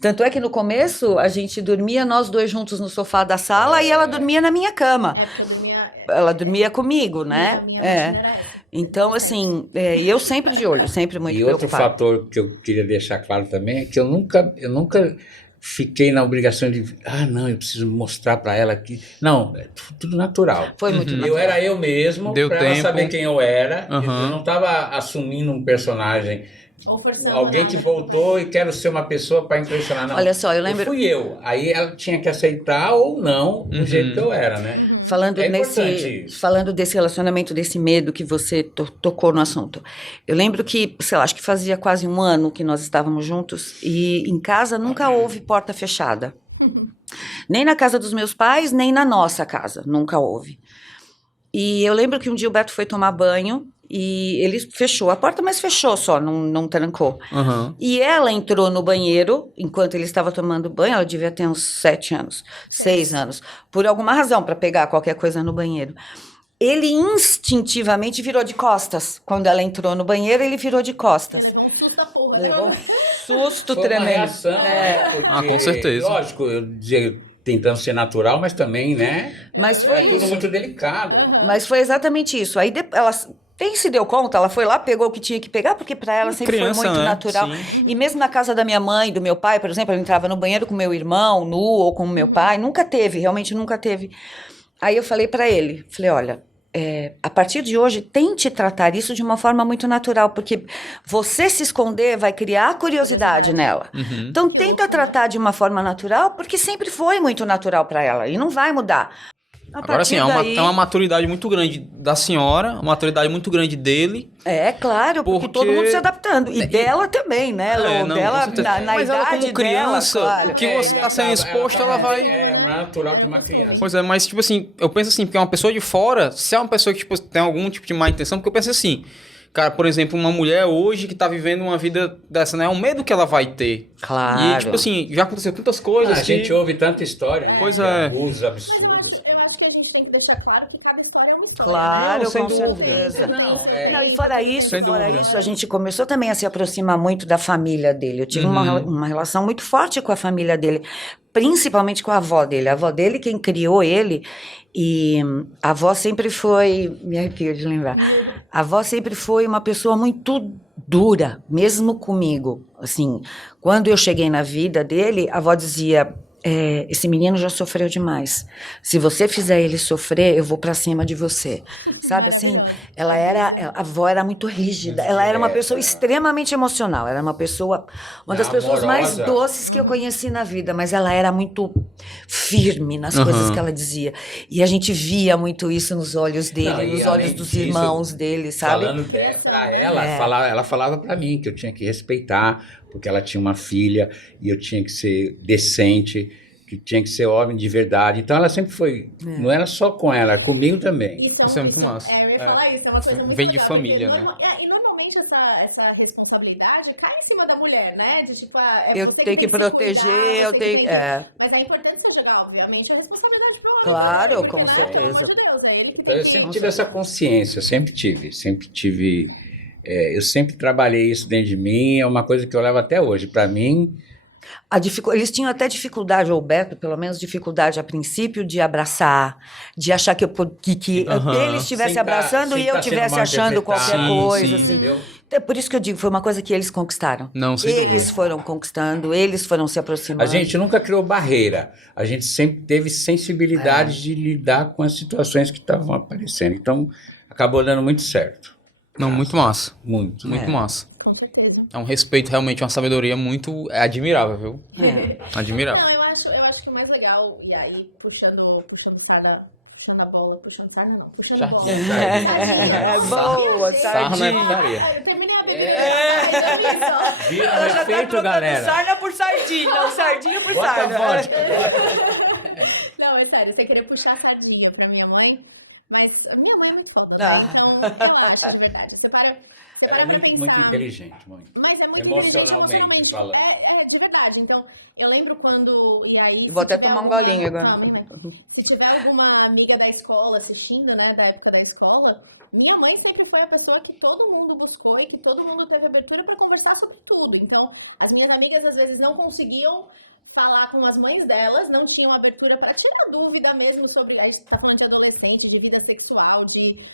Tanto é que no começo, a gente dormia nós dois juntos no sofá da sala e ela dormia na minha cama. Porque eu dormia. Ela dormia comigo, né? A minha rotina era essa. Então, assim, eu sempre de olho, sempre muito E outro preocupada. fator que eu queria deixar claro também é que eu nunca fiquei na obrigação de, não, eu preciso mostrar para ela que... Não, é tudo natural. Foi muito Eu natural. era eu mesmo, Deu para ela tempo. saber quem eu era. Uhum. Eu não estava assumindo um personagem, Ou forçando alguém nada. que voltou e quero ser uma pessoa para impressionar. Não, Olha só, eu lembro- fui eu. Aí ela tinha que aceitar ou não do jeito que eu era, né? Falando, É importante isso. falando desse relacionamento, desse medo que você tocou no assunto. Eu lembro que, sei lá, acho que fazia quase um ano que nós estávamos juntos e em casa nunca houve porta fechada. Nem na casa dos meus pais, nem na nossa casa, nunca houve. E eu lembro que um dia o Beto foi tomar banho e ele fechou a porta, mas fechou só, não trancou. Uhum. E ela entrou no banheiro, enquanto ele estava tomando banho, ela devia ter uns 7 anos, 6 anos, por alguma razão, para pegar qualquer coisa no banheiro. Ele instintivamente virou de costas. Quando ela entrou no banheiro, ele virou de costas. Levou um susto da porra. Levou um susto Foi uma tremendo. reação, né? Porque, com certeza. Lógico, eu dizia, tentando ser natural, mas também, né? Mas foi É tudo isso. muito delicado. Mas foi exatamente isso. Aí ela nem se deu conta, ela foi lá, pegou o que tinha que pegar, porque para ela sempre Criança, foi muito né? natural. Sim. E mesmo na casa da minha mãe, do meu pai, por exemplo, ela entrava no banheiro com meu irmão, nu, ou com o meu pai, nunca teve, realmente nunca teve. Aí eu falei para ele, falei, olha, a partir de hoje, tente tratar isso de uma forma muito natural, porque você se esconder vai criar curiosidade nela. Uhum. Então, tenta tratar de uma forma natural, porque sempre foi muito natural para ela, e não vai mudar. A Agora sim, partir daí- é uma maturidade muito grande da senhora, uma maturidade muito grande dele. É, claro, porque Porque- todo mundo se adaptando. E dela também, né, Lô? Não, dela, com certeza. na Mas ela idade como criança, dela, claro. o que você está sendo exposto, ela vai... É natural de uma criança. Pois é, mas tipo assim, eu penso assim, porque uma pessoa de fora, se é uma pessoa que tipo, tem algum tipo de má intenção, porque eu penso assim, cara, por exemplo, uma mulher hoje que tá vivendo uma vida dessa, né, é um medo que ela vai ter. Claro. E tipo assim, já aconteceu tantas coisas A que... gente ouve tanta história, né? Pois de é. abusos Eu absurdos. acho que a gente tem que deixar claro que cada história é uma história. Claro, Não, sem com dúvida. certeza. Não, Não, e fora isso, Sem dúvida. a gente começou também a se aproximar muito da família dele. Eu tive uma relação muito forte com a família dele, principalmente com a avó dele. A avó dele, quem criou ele, e a avó sempre foi, me arrepio de lembrar, a avó sempre foi uma pessoa muito dura, mesmo comigo. Assim, quando eu cheguei na vida dele, a avó dizia... esse menino já sofreu demais. Se você fizer ele sofrer, eu vou pra cima de você. Sabe assim? A avó era muito rígida. Ela era uma pessoa extremamente emocional. Era uma pessoa, uma das pessoas mais Amorosa. doces que eu conheci na vida. Mas ela era muito firme nas coisas que ela dizia. E a gente via muito isso nos olhos dele, Não, e nos além olhos dos disso, irmãos dele, sabe? Falando pra ela, ela falava pra mim que eu tinha que respeitar, porque ela tinha uma filha e eu tinha que ser decente, que tinha que ser homem de verdade. Então ela sempre foi, não era só com ela, era comigo também. Isso é muito massa. Eu ia falar isso, é uma coisa muito Vem de legal, família, porque né? E normalmente essa responsabilidade cai em cima da mulher, né? De tipo, Eu você tenho que tem se proteger, cuidar, eu você tenho tem que... Mas é importante você jogar, obviamente, a responsabilidade pro homem. Claro, porque, com né, certeza. Pelo amor de Deus, é ele que Então eu tem sempre que- tive essa consciência, sempre tive. Eu sempre trabalhei isso dentro de mim, é uma coisa que eu levo até hoje. Para mim, Eles tinham até dificuldade, ou o Beto, pelo menos dificuldade a princípio, de abraçar, de achar que ele estivesse sem tá- abraçando sem e eu tá sendo estivesse mal achando qualquer interpretado. coisa. Sim, Assim. entendeu? É por isso que eu digo, foi uma coisa que eles conquistaram. Não, sem Eles dúvida. foram conquistando, eles foram se aproximando. A gente nunca criou barreira, a gente sempre teve sensibilidade de lidar com as situações que estavam aparecendo. Então, acabou dando muito certo. Não, muito massa. Muito. Muito massa. É um respeito, realmente, uma sabedoria muito admirável, viu? Admirável. Não, eu acho que o mais legal, e aí puxando sarda, puxando a bola, puxando sarda não, puxando a bola. É boa, Sarna é sardinha. putaria. Eu terminei a bebida. Vira Ela um já tá efeito, trocando galera. sarna por sardinha, não, sardinha por Bota sarna. vodka. Não, é sério, você querer puxar a sardinha pra minha mãe, Mas a minha mãe é muito foda, Ah. né? Então, relaxa, de verdade. Você para Ela é pra muito, pensar. muito inteligente, muito. Mas é muito Emocionalmente inteligente, falando. de verdade. Então, eu lembro quando. E aí, Vou se até tiver tomar um alguma- golinho agora. Calma, né? Se tiver alguma amiga da escola assistindo, né, da época da escola, minha mãe sempre foi a pessoa que todo mundo buscou e que todo mundo teve abertura para conversar sobre tudo. Então, as minhas amigas às vezes não conseguiam falar com as mães delas, não tinham abertura para tirar dúvida mesmo sobre. A gente tá falando de adolescente, de vida sexual, de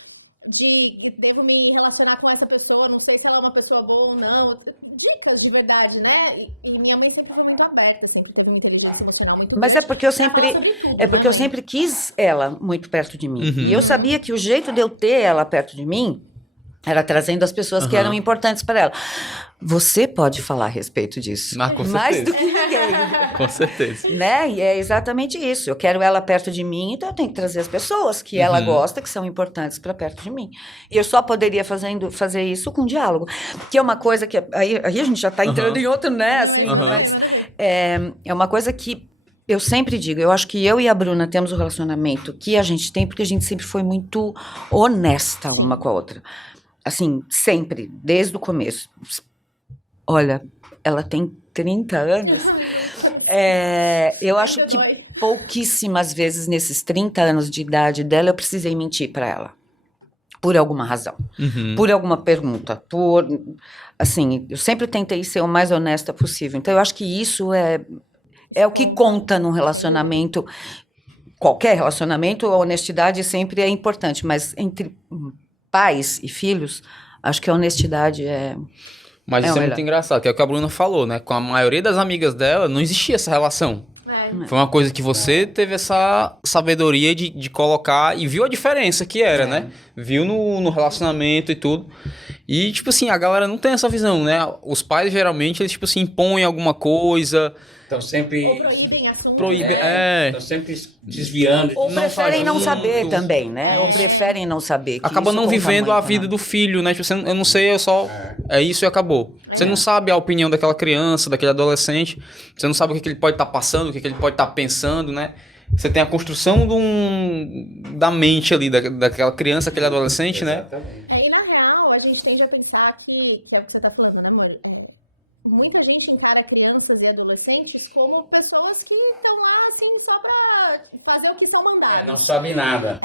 devo me relacionar com essa pessoa, não sei se ela é uma pessoa boa ou não. Dicas de verdade, né? E minha mãe sempre foi muito aberta, sempre teve uma inteligência emocional muito Mas é grande porque eu pra falar sempre, sobre tudo, é porque né? eu sempre quis ela muito perto de mim. Uhum. E eu sabia que o jeito de eu ter ela perto de mim era trazendo as pessoas que Aham. eram importantes para ela. Você pode falar a respeito disso. Ah, com Mais certeza. do que ninguém. Com certeza. Né? E é exatamente isso. Eu quero ela perto de mim, então eu tenho que trazer as pessoas que ela Uhum. gosta, que são importantes para perto de mim. E eu só poderia fazer isso com diálogo. Que é uma coisa que. Aí a gente já está entrando Aham. em outro, né? Assim, Aham. mas é uma coisa que eu sempre digo. Eu acho que eu e a Bruna temos o relacionamento que a gente tem, porque a gente sempre foi muito honesta uma com a outra. Assim, sempre, desde o começo. Olha, ela tem 30 anos. Eu acho que pouquíssimas vezes nesses 30 anos de idade dela eu precisei mentir para ela. Por alguma razão. Uhum. Por alguma pergunta. Assim, eu sempre tentei ser o mais honesta possível. Então, eu acho que isso é o que conta num relacionamento. Qualquer relacionamento, a honestidade sempre é importante. Mas entre pais e filhos, acho que a honestidade é... Mas É isso o é muito melhor. engraçado, que é o que a Bruna falou, né? Com a maioria das amigas dela, não existia essa relação. Foi uma coisa que você teve essa sabedoria de colocar e viu a diferença que era, né? Viu no relacionamento e tudo. E, tipo assim, a galera não tem essa visão, né? Os pais, geralmente, eles, tipo assim, impõem alguma coisa, Estão sempre... Ou proíbem assuntos. proíbem... Estão sempre desviando. Ou Não preferem faz não junto. saber também, né? Ou Isso. preferem não saber. que Acaba isso não conta vivendo a muito, vida né? do filho, né? Tipo, eu não sei, eu só... É isso e acabou. Você não sabe a opinião daquela criança, daquele adolescente. Você não sabe o que ele pode estar passando, o que ele pode estar pensando, né? Você tem a construção da mente ali, daquela criança, aquele adolescente, né? Exatamente. E na real, a gente tende a pensar que é o que você tá falando, né, amor? Muita gente encara crianças e adolescentes como pessoas que estão lá, assim, só pra fazer o que são mandados. Não sabe nada.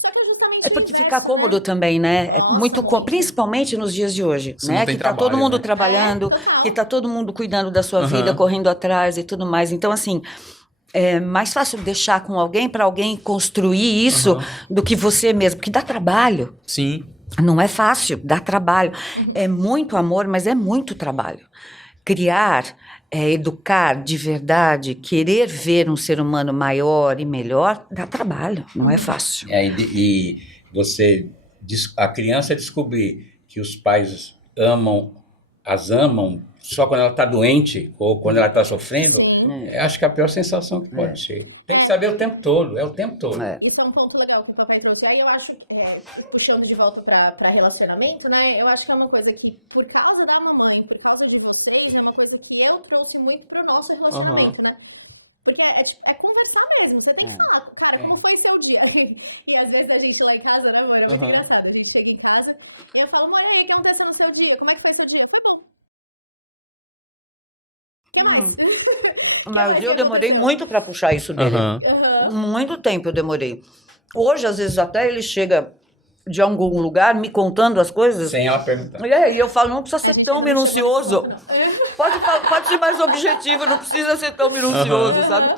Só que justamente É porque o fica inverso, cômodo né? também, né? É Nossa, muito muito. principalmente nos dias de hoje, Se não né? tem Que tá todo trabalho, mundo né? trabalhando, Total. que tá todo mundo cuidando da sua Aham. vida, correndo atrás e tudo mais. Então, assim, é mais fácil deixar com alguém para alguém construir isso Aham. do que você mesmo, porque dá trabalho. Sim. Não é fácil, dá trabalho. É muito amor, mas é muito trabalho. Criar, educar de verdade, querer ver um ser humano maior e melhor, dá trabalho, não é fácil. E você, a criança descobrir que os pais as amam só quando ela está doente ou quando ela está sofrendo, eu acho que é a pior sensação que pode ser. Tem que saber o tempo todo, é o tempo todo. É. Isso é um ponto legal que o papai trouxe. Aí eu acho que, puxando de volta pra relacionamento, né? Eu acho que é uma coisa que, por causa da mamãe, por causa de vocês, é uma coisa que eu trouxe muito pro nosso relacionamento, né? Porque é conversar mesmo. Você tem que falar, cara, como foi seu dia? E às vezes a gente lá em casa, né, amor? É muito engraçado. A gente chega em casa e eu falo, amor, e aí, o que aconteceu no seu dia? Como é que foi seu dia? Foi bom. O que mais? Mas eu demorei muito para puxar isso dele. Aham. Muito tempo eu demorei. Hoje, às vezes, até ele chega de algum lugar me contando as coisas. Sem ela perguntar. E eu falo, não precisa ser gente tão não minucioso. Pode ser mais objetivo, não precisa ser tão minucioso, sabe?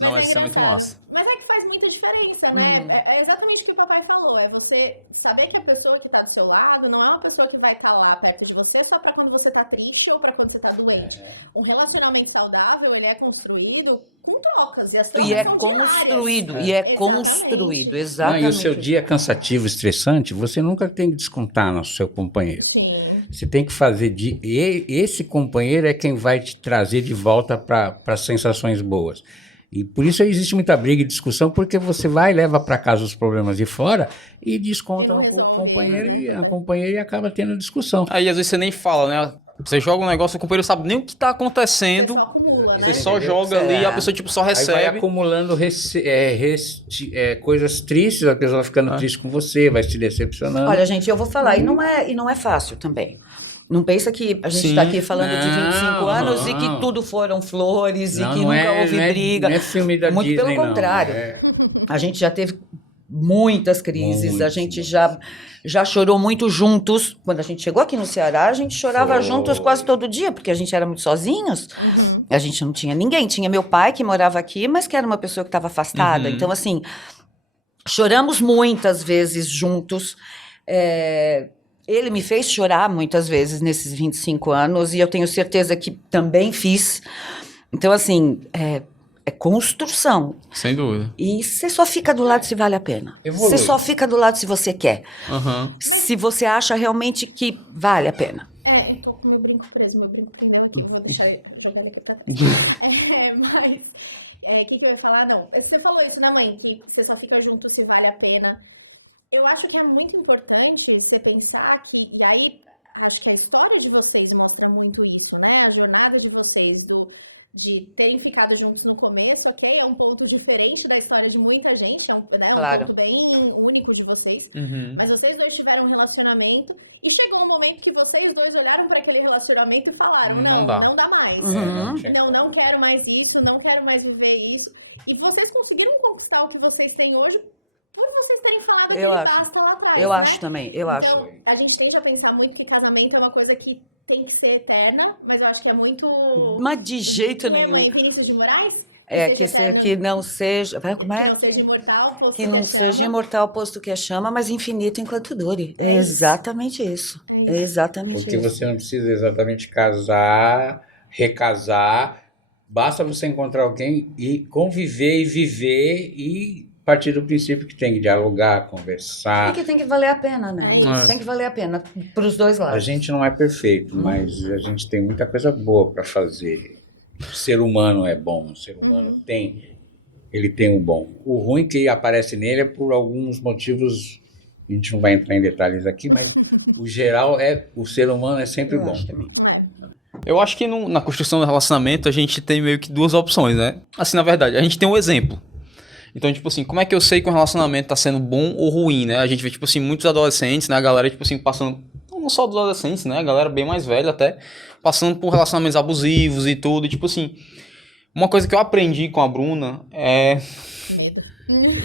Não, mas isso é muito engraçado. massa. Mas é que faz muita diferença, né? É exatamente o que o papai falou. É você saber que a pessoa que tá do seu lado não é uma pessoa que vai estar lá perto de você só pra quando você tá triste ou pra quando você tá doente. Um relacionamento saudável, ele é construído com trocas. E as trocas E é são construído, diárias. e é Exatamente. construído, Não, exatamente. e o seu dia é cansativo, estressante, você nunca tem que descontar no seu companheiro. Sim. Você tem que fazer esse companheiro é quem vai te trazer de volta para as sensações boas. E por isso existe muita briga e discussão, porque você vai e leva para casa os problemas de fora e desconta Ele no resolve, companheiro e a companheira e acaba tendo discussão. Aí às vezes você nem fala, né? Você joga um negócio, o companheiro sabe nem o que tá acontecendo. Você só acumula, né? Você só joga ali, a pessoa tipo só Aí vai recebe. acumulando coisas tristes, a pessoa vai ficando triste com você, vai se decepcionando. Olha, gente, eu vou falar, e não é fácil também. Não pensa que a gente está aqui falando de 25 anos e que tudo foram flores e que nunca houve briga. Não é filme da Muito Disney, pelo contrário. A gente já teve muitas crises, a gente já chorou muito juntos. Quando a gente chegou aqui no Ceará, a gente chorava juntos quase todo dia, porque a gente era muito sozinhos. A gente não tinha ninguém. Tinha meu pai, que morava aqui, mas que era uma pessoa que estava afastada. Então, assim, choramos muitas vezes juntos. Ele me fez chorar muitas vezes nesses 25 anos, e eu tenho certeza que também fiz. Então, assim, é construção. Sem dúvida. E você só fica do lado se vale a pena. Evolui. Você só fica do lado se você quer. Aham. Se você acha realmente que vale a pena. Tô com meu brinco preso, meu brinco primeiro aqui, eu vou deixar ele jogar ele aqui pra trás. Mas, o que eu ia falar? Não, você falou isso, né, mãe? Que você só fica junto se vale a pena. Eu acho que é muito importante você pensar que, e aí, acho que a história de vocês mostra muito isso, né? A jornada de vocês, de terem ficado juntos no começo, ok? É um ponto diferente da história de muita gente, Claro. um ponto bem único de vocês. Mas vocês dois tiveram um relacionamento e chegou um momento que vocês dois olharam para aquele relacionamento e falaram, Não não dá. dá mais. Não quero mais isso, não quero mais viver isso. E vocês conseguiram conquistar o que vocês têm hoje por vocês terem falado Eu aquele acho. basta lá atrás, Eu né? acho também, eu acho. Então, a gente tende a pensar muito que casamento é uma coisa que tem que ser eterna, mas eu acho que é muito... Mas de jeito Não é, nenhum. mãe? Vinícius de Moraes? Que não seja... Como é? Que não seja imortal, posto Que não a seja chama. imortal posto que a chama, mas infinito enquanto dure. É exatamente isso. É exatamente Porque isso. você não precisa exatamente casar, recasar. Basta você encontrar alguém e conviver e viver e partir do princípio que tem que dialogar, conversar. E que tem que valer a pena, né? É. Tem que valer a pena para os dois lados. A gente não é perfeito, mas a gente tem muita coisa boa para fazer. O ser humano é bom, o ser humano ele tem o bom. O ruim que aparece nele é por alguns motivos, a gente não vai entrar em detalhes aqui, mas o geral o ser humano é sempre bom. Eu acho que na construção do relacionamento a gente tem meio que duas opções, né? Assim, na verdade, a gente tem um exemplo. Então, tipo assim, como é que eu sei que um relacionamento tá sendo bom ou ruim, né? A gente vê, tipo assim, muitos adolescentes, né? A galera, tipo assim, passando... Não só dos adolescentes, né? A galera bem mais velha até. Passando por relacionamentos abusivos e tudo. E, tipo assim, uma coisa que eu aprendi com a Bruna é...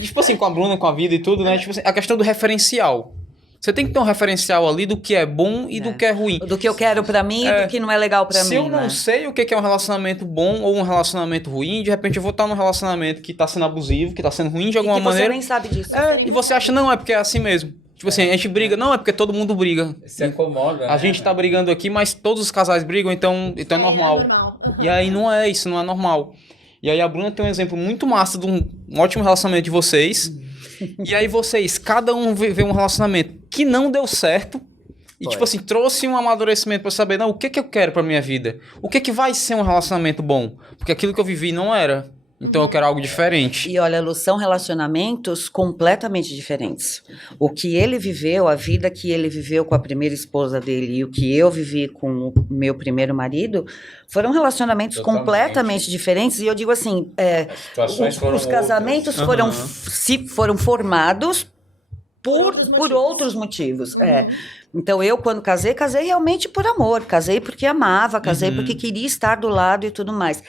Tipo assim, com a Bruna, com a vida e tudo, né? Tipo assim, a questão do referencial. Você tem que ter um referencial ali do que é bom e do que é ruim. Do que eu quero pra mim e do que não é legal pra mim. Se eu não né? sei o que é um relacionamento bom ou um relacionamento ruim, de repente eu vou estar num relacionamento que tá sendo abusivo, que tá sendo ruim de alguma e que maneira. você nem sabe disso. E você acha, não, é porque é assim mesmo. Tipo assim, a gente briga, não, é porque todo mundo briga. Se acomoda, A gente tá brigando aqui, mas todos os casais brigam, então é normal. E aí isso não é normal. E aí a Bruna tem um exemplo muito massa de um ótimo relacionamento de vocês. E aí vocês, cada um vê um relacionamento que não deu certo. E tipo assim, trouxe um amadurecimento pra saber, não, o que eu quero pra minha vida? O que vai ser um relacionamento bom? Porque aquilo que eu vivi não era. Então eu quero algo diferente. E olha, Lu, são relacionamentos completamente diferentes. O que ele viveu, a vida que ele viveu com a primeira esposa dele e o que eu vivi com o meu primeiro marido, foram relacionamentos completamente diferentes. E eu digo assim, As situações foram os casamentos foram formados por outros motivos. Então, eu, quando casei realmente por amor. Casei porque amava, casei porque queria estar do lado e tudo mais.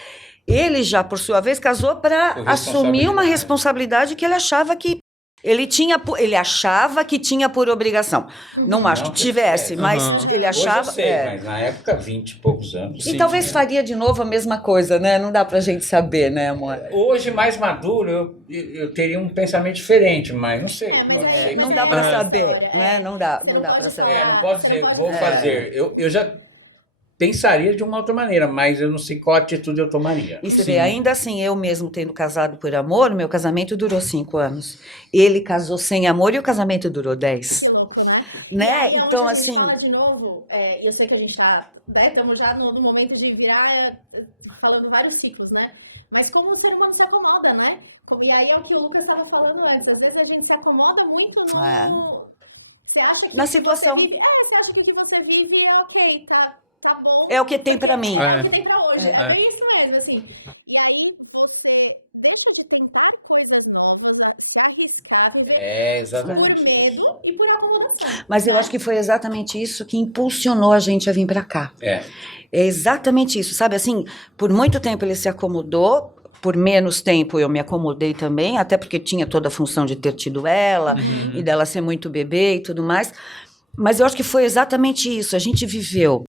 Ele já, por sua vez, casou para assumir uma responsabilidade que ele achava que ele achava que tinha por obrigação. Não acho que tivesse, mas ele achava... Hoje eu sei, mas na época, 20 e poucos anos. E talvez faria de novo a mesma coisa, né? Não dá pra gente saber, né, amor? Hoje, mais maduro, eu teria um pensamento diferente, mas não sei. Pode ser que Não tenha. dá pra saber, né? Não dá pra saber. Não pode dizer, vou fazer. Eu já pensaria de uma outra maneira, mas eu não sei qual atitude eu tomaria. E você vê, ainda assim, eu mesmo tendo casado por amor, meu casamento durou 5 anos. Ele casou sem amor e o casamento durou 10. Que louco, né? Né? E Então, a assim... gente fala de novo, eu sei que a gente tá, estamos já no momento de virar, falando vários ciclos, né? Mas como o ser humano se acomoda, né? E aí é o que o Lucas estava falando antes, às vezes a gente se acomoda muito no... Você acha que na situação. você acha que o que você vive é ok, tá bom. É o que tem pra mim. É o que tem pra hoje. É. É isso mesmo, assim. E aí você deixa de tentar coisas novas, se arriscar, Exatamente. por medo e por acomodação. Mas eu acho que foi exatamente isso que impulsionou a gente a vir pra cá. É. É exatamente isso, sabe? Assim, por muito tempo ele se acomodou, por menos tempo eu me acomodei também, até porque tinha toda a função de ter tido ela e dela ser muito bebê e tudo mais. Mas eu acho que foi exatamente isso. A gente viveu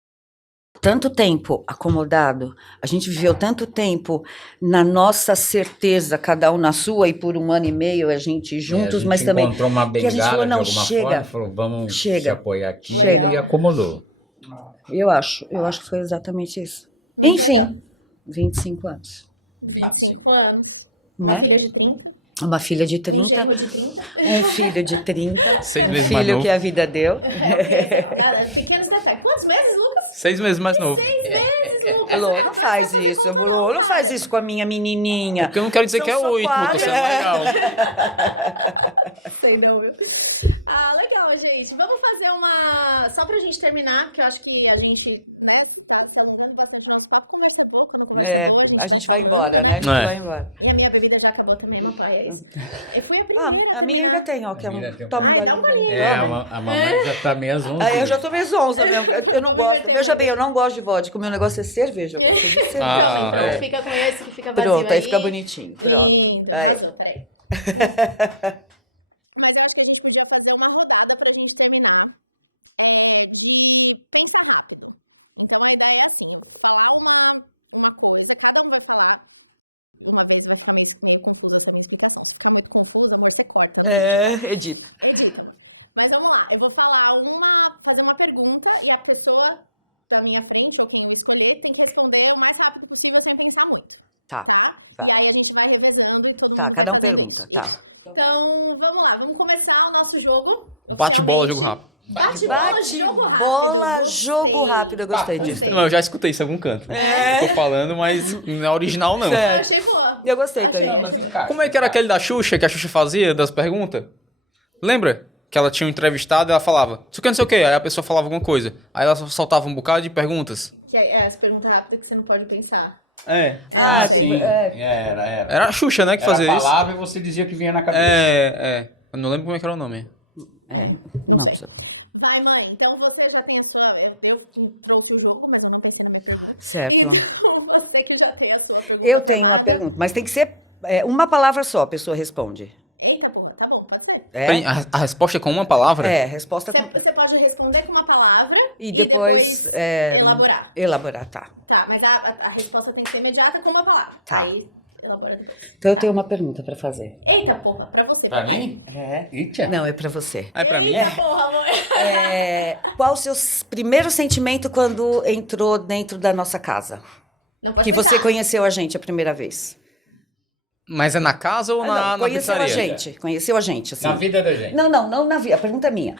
tanto tempo acomodado, a gente viveu tanto tempo na nossa certeza, cada um na sua, e por 1 ano e meio a gente juntos, A gente mas também encontrou uma que a gente bengala falou, não, de alguma chega, forma, falou, vamos chega, se apoiar aqui chega. e acomodou. eu acho que foi exatamente isso. Enfim, 25 anos, 25. 5 anos. Uma né? filha de 30. Uma filha de Um 30, genro de 30. um filho de 30, 6 um meses mais filho novo. que a vida deu. Pequeno setembro. Quantos meses, Lucas? 6 meses mais novo. 6 meses, Lucas. Lô, não faz isso, Lô, não faz isso com a minha menininha. Porque eu não quero dizer São que é só 8, tô 4. sendo legal. Sei não, viu? Ah, legal, gente. Vamos fazer uma... Só pra gente terminar, porque eu acho que a gente... né, tá alugando bastante nosso papo, conversa boa, todo mundo É, boa, a gente vai embora, né? A gente É. vai embora. E a minha bebida já acabou também, meu pai, é isso. Eu fui a primeira. Ah, a minha ainda tem, ó, que é A minha tem um... um Toma Ai, dá um golinho. golinho. É, a mamãe já tá meio às 11. Aí eu já tô meio zonza mesmo. Eu não gosto. Veja bem, eu não gosto de vodka. O meu negócio é cerveja. Eu gosto de cerveja. Ah, Então é. fica com esse que fica vazio Pronto, aí fica bonitinho. Pronto. Lindo, Aí. arrasou, peraí. Eu acho que a gente podia fazer uma rodada pra gente terminar. De pensar rápido. Então a ideia é assim, falar uma coisa, cada um vai falar. Uma vez na cabeça que meio confusa essa explicação. Se for muito confuso, amor, você corta. É, edita. Mas vamos lá, eu vou fazer uma pergunta e a pessoa da minha frente, ou quem eu escolher, tem que responder o mais rápido possível sem pensar muito, Tá, tá? vai. E aí a gente vai revezando e tudo. Tá, cada um pergunta, tá. Então, vamos lá, vamos começar o nosso jogo. Bate-bola, jogo rápido. Bate-bola, jogo rápido. Bola, jogo rápido. Eu gostei disso. Gostei. Não, eu já escutei isso em algum canto. Tô falando, mas não é original, não. Eu Sério. achei boa. Eu gostei também. Não, mas encaixa. Como é que era aquele da Xuxa, que a Xuxa fazia, das perguntas? Lembra? Que ela tinha um entrevistado e ela falava, isso que não sei o quê. Aí a pessoa falava alguma coisa. Aí ela soltava um bocado de perguntas. Que é essa pergunta rápida que você não pode pensar. É. Ah, tipo, sim. é. Era. Era a Xuxa, né, que Era fazia a isso. palavra e você dizia o que vinha na cabeça. É. Eu não lembro como é que era o nome. É, não precisa. Vai, mãe, então você já pensou, eu trouxe o jogo, mas eu não pensei nisso. Certo. Com você que já tem a sua pergunta. Eu tenho uma pergunta, mas tem que ser uma palavra só, a pessoa responde. Eita, porra, tá bom, pode ser. É? Peraí, a resposta é com uma palavra? É, resposta Você, com... você pode responder com uma palavra E depois, elaborar. elaborar, tá. Tá, mas a resposta tem que ser imediata com uma palavra. Tá. Aí, elabora depois. Então eu tenho uma pergunta pra fazer. Eita, porra, pra você. Pra mim? É? Eita. Não, é pra você. É pra mim? Eita, porra, amor. Qual o seu primeiro sentimento quando entrou dentro da nossa casa? Não pode Que você pensar. conheceu a gente a primeira vez? Mas é na casa ou Não, na conheceu pizzaria? conheceu a gente, assim. Na vida da gente. Não na vida, a pergunta é minha.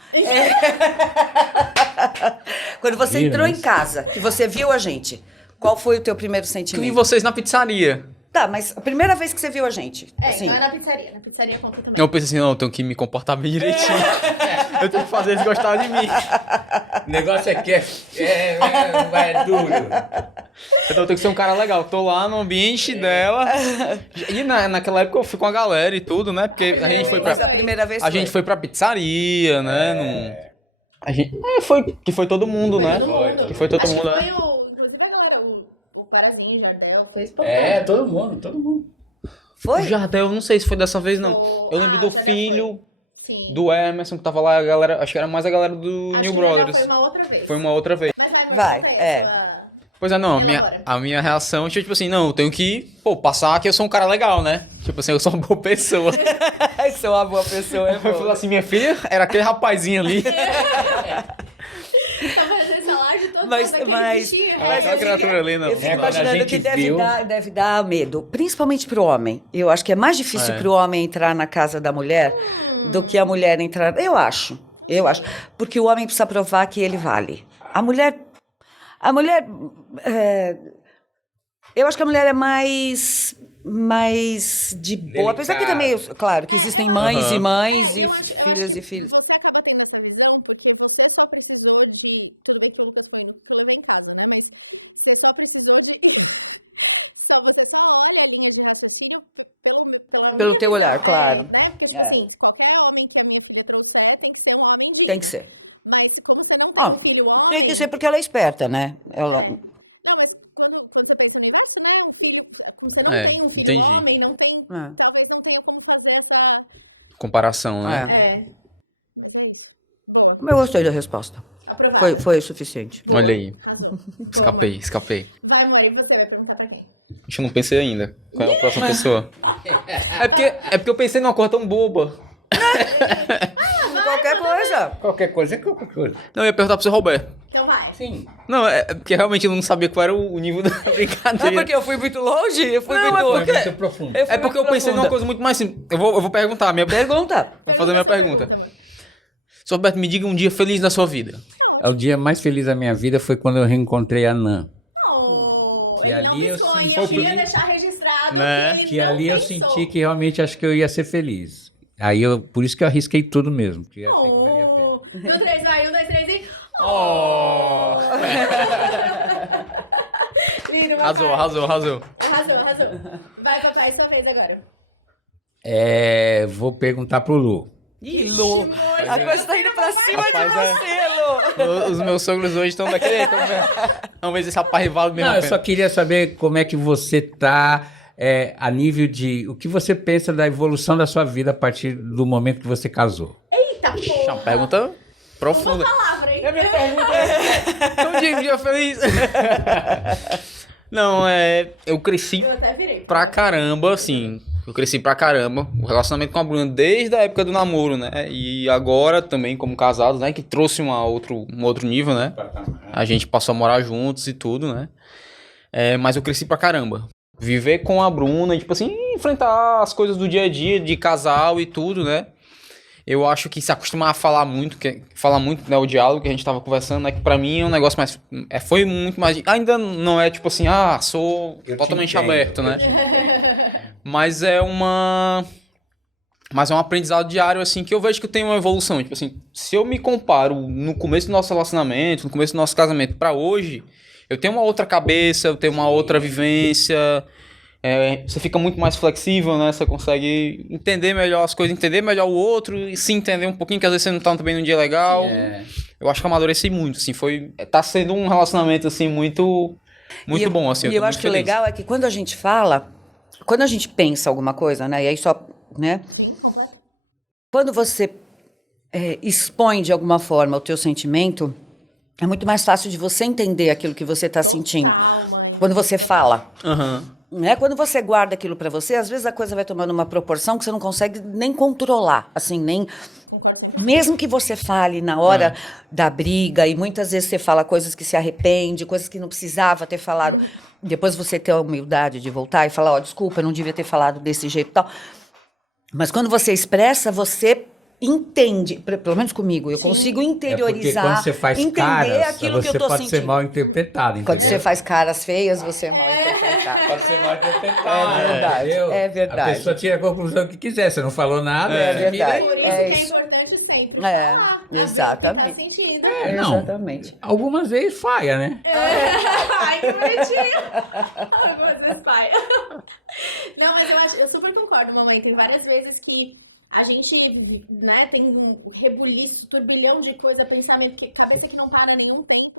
Quando você Viram entrou em isso? casa e você viu a gente, qual foi o teu primeiro E sentimento? vocês na pizzaria? Tá, mas a primeira vez que você viu a gente, assim, Então é na pizzaria. Na pizzaria conta também. Eu pensei assim, não, eu tenho que me comportar bem direitinho. Eu tenho que fazer eles gostarem de mim. O negócio é que é duro. Então eu tenho que ser um cara legal. Tô lá no ambiente dela. E naquela época eu fui com a galera e tudo, né? Porque a gente foi mas a pra... primeira vez A gente foi pra pizzaria, né? A gente... que foi todo mundo, né? Todo mundo. Que foi todo Acho mundo, que né? foi inclusive a galera, o Parazinho, o Jardel, foi esse Todo mundo. Foi? O Jardel, eu não sei se foi dessa vez, não. Eu lembro do já filho, Sim. do Emerson, que tava lá, a galera... Acho que era mais a galera do Acho New que já Brothers. Foi uma outra vez. Foi uma outra vez. Mas Vai, conta aí é. sua- Pois é, não, Elabora. a minha reação, tipo assim, não, eu tenho que, passar que eu sou um cara legal, né? Tipo assim, eu sou uma boa pessoa. Sou uma boa pessoa, é Eu falei assim, minha filha era aquele rapazinho ali. Tá fazendo essa live toda Mas- daquele mas- bichinho, Ela é né? aquela criatura ali, não. Eu fico É, quando a imaginando gente que viu- deve dar medo, principalmente pro homem. Eu acho que é mais difícil pro homem entrar na casa da mulher do que a mulher entrar. Eu acho. Porque o homem precisa provar que ele vale. A mulher, eu acho que a mulher é mais de boa. Apesar que também, claro, que existem mães e mães e Eu acho filhas que e filhos. Você acaba tendo essa visão porque você só precisou de tudo aquilo que eu fui comentado, né? Pelo teu olhar, claro. Né? Porque, tipo É. assim, qualquer homem que tem que ser um homem de Tem que ser. Mas como você não Ó, tem filho homem, tem que ser porque ela é esperta, né? Ela... quando você pensa no negócio, não é um filho. Você não É, tem um filho entendi. homem, não tem. É. Talvez não tenha como fazer essa. Comparação, né? É. Bom, Eu gostei da resposta. aprovado. Foi o suficiente. Boa, Olha aí. arrasou. Escapei. Vai, Mari, você vai perguntar pra quem? Acho que eu não pensei ainda. Qual é a próxima pessoa? É porque eu pensei numa cor tão boba. Qualquer coisa. Qualquer coisa é qualquer coisa. Não, eu ia perguntar pro seu Roberto. Então vai. Sim. Não, é porque realmente eu não sabia qual era o nível da brincadeira. É porque eu fui muito longe? Eu fui Não, muito... é porque- Muito profundo. É porque eu pensei numa coisa muito mais simples. Eu vou perguntar. Pergunta. Vou fazer a minha pergunta. Seu Roberto, me diga um dia feliz na sua vida. O dia mais feliz da minha vida foi quando eu reencontrei a Nan. Oh, Que ele ali não eu pensou, senti- eu queria deixar registrado Né? ele Que não ali eu pensou. senti que realmente acho que eu ia ser feliz. Aí por isso que eu arrisquei tudo mesmo. Porque eu achei que valia a pena. Oh, no 3, vai, 1, 2, 3 e... Oh! Lindo, meu Arrasou. Arrasou. Vai, papai, sua vez agora. Vou perguntar pro Lu. Ih, Lu. A coisa tá indo pra cima Rapaz, de você, Lu. Os meus sogros hoje estão daquele jeito. Vamos ver se esse rapaz vale mesmo Não, a eu pena. só queria saber como é que você tá a nível de... O que você pensa da evolução da sua vida a partir do momento que você casou? Eita, Uma porra. pergunta Uma profunda. palavra, hein? Então, um dia feliz. Não, eu cresci Eu até virei. pra caramba, assim. Eu cresci pra caramba. O relacionamento com a Bruna desde a época do namoro, né? E agora também como casados, né? Que trouxe um outro nível, né? A gente passou a morar juntos e tudo, né? Mas eu cresci pra caramba. Viver com a Bruna, tipo assim, enfrentar as coisas do dia a dia, de casal e tudo, né? Eu acho que se acostumar a falar muito, né, o diálogo que a gente tava conversando, né, que pra mim é um negócio mais, foi muito mais, ainda não é tipo assim, sou Eu te totalmente entendo, aberto, né? Mas é um aprendizado diário, assim, que eu vejo que eu tenho uma evolução, tipo assim, se eu me comparo no começo do nosso relacionamento, no começo do nosso casamento pra hoje, eu tenho uma outra cabeça, eu tenho uma outra vivência. Você fica muito mais flexível, né? Você consegue entender melhor as coisas, entender melhor o outro e se entender um pouquinho, que às vezes você não tá também num dia legal. Eu acho que eu amadureci muito, assim, tá sendo um relacionamento, assim, muito bom, assim. E eu tô acho muito que o feliz. legal é que quando a gente fala, quando a gente pensa alguma coisa, né? E aí só, né? Quando você expõe de alguma forma o teu sentimento, é muito mais fácil de você entender aquilo que você está sentindo. Quando você fala. Aham. Né? Quando você guarda aquilo para você, às vezes a coisa vai tomando uma proporção que você não consegue nem controlar, assim, nem... Mesmo que você fale na hora da briga, e muitas vezes você fala coisas que se arrepende, coisas que não precisava ter falado, depois você ter a humildade de voltar e falar, desculpa, eu não devia ter falado desse jeito e tal. Mas quando você expressa, você entende, pelo menos comigo, eu consigo interiorizar, quando você faz entender caras, aquilo que eu você tô pode sentindo. ser mal interpretado, entendeu? Quando você faz caras feias, você é mal interpretado. Pode ser mal interpretado. É verdade, entendeu? é verdade. A pessoa tira a conclusão que quiser, você não falou nada. É verdade. Por isso É que é isso. importante sempre É, falar. exatamente. Faz sentido. Não. Exatamente. Algumas vezes falha, né? Ai, que bonitinho. Algumas vezes pai. Não, mas eu super concordo, mamãe. Tem várias vezes que a gente, né, tem um rebuliço, turbilhão de coisa, pensamento, cabeça que não para nenhum tempo.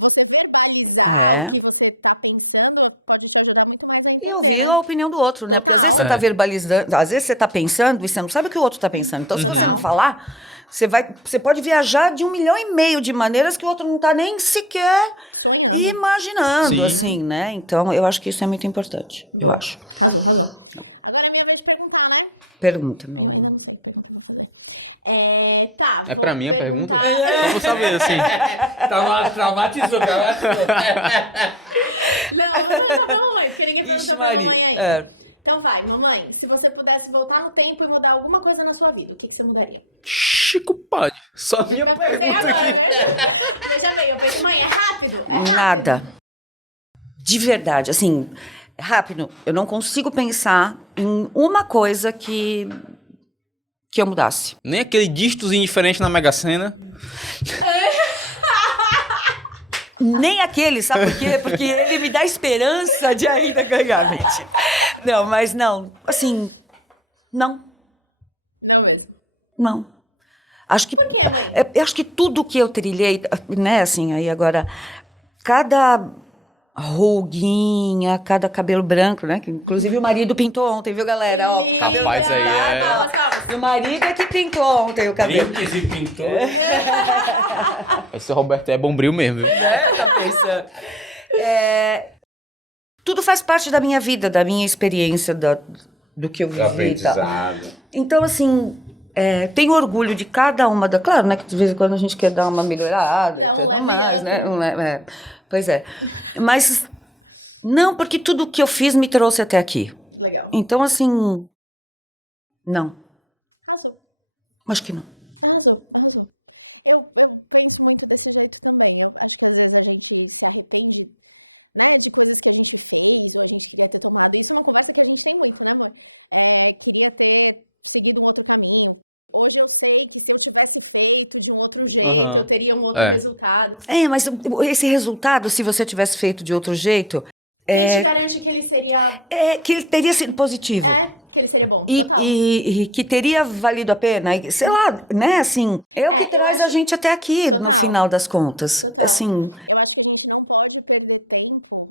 Você verbalizar o que você tá pensando pode ser muito mais... E ouvir a opinião do outro, né? Porque às vezes você tá verbalizando, às vezes você tá pensando e você não sabe o que o outro tá pensando. Então, se você não falar, você pode viajar de 1,5 milhão de maneiras que o outro não tá nem sequer imaginando, Sim. assim, né? Então, eu acho que isso é muito importante, eu acho. Agora é minha vez de perguntar, né? Pergunta, meu amor. Tá. É pra mim a pergunta? perguntar. Só vou saber, assim. Traumatizou. Não, mamãe, porque ninguém Ixi, perguntou pra Maria. mamãe aí. É. Então vai, mamãe, se você pudesse voltar no tempo e mudar alguma coisa na sua vida, o que você mudaria? Chico Padre. Só minha Eu pensei pergunta agora, aqui. né? Veja bem, eu pensei, mãe, é rápido? É rápido. Nada. De verdade, assim, rápido. Eu não consigo pensar em uma coisa que eu mudasse. Nem aquele dígitozinho diferente na Mega Sena. Nem aquele, sabe por quê? Porque ele me dá esperança de ainda ganhar, mentira. Não, mas não. Assim, não. Não mesmo. Não. Acho que, Por quê, eu acho que tudo que eu trilhei, né, assim, aí agora, cada ruguinha, cada cabelo branco, né, que inclusive o marido pintou ontem, viu, galera? Ó, Sim, cabelo Rapaz, aí é- pintado, Salve. ó. O marido é que pintou ontem o cabelo. Brinques e pintou. Esse Roberto é bombril mesmo, viu? Né? Tá pensando. Tudo faz parte da minha vida, da minha experiência, do que eu vivi e tal. Aprendizado. Então, assim, tenho orgulho de cada uma da... Claro, né, que de vez em quando a gente quer dar uma melhorada e tudo mais, né? Pois é. Mas, não, porque tudo que eu fiz me trouxe até aqui. Legal. Então, assim, não. Arrasou. Acho que não. Arrasou. Eu penso muito desse jeito também. Eu acho que às vezes a gente se arrepende de coisas que a gente fez, ou a gente queria ter tomado. Isso é uma conversa que a gente tem muito, né? Queria ter seguido um outro caminho. Hoje eu sei que se eu tivesse feito de um outro jeito, eu teria um outro resultado. Mas esse resultado, se você tivesse feito de outro jeito, Quem te garante que ele seria... que ele teria sido positivo. que ele seria bom. E que teria valido a pena, e, sei lá, né, assim, é o que traz a gente até aqui, no final das contas, assim... Eu acho que a gente não pode perder tempo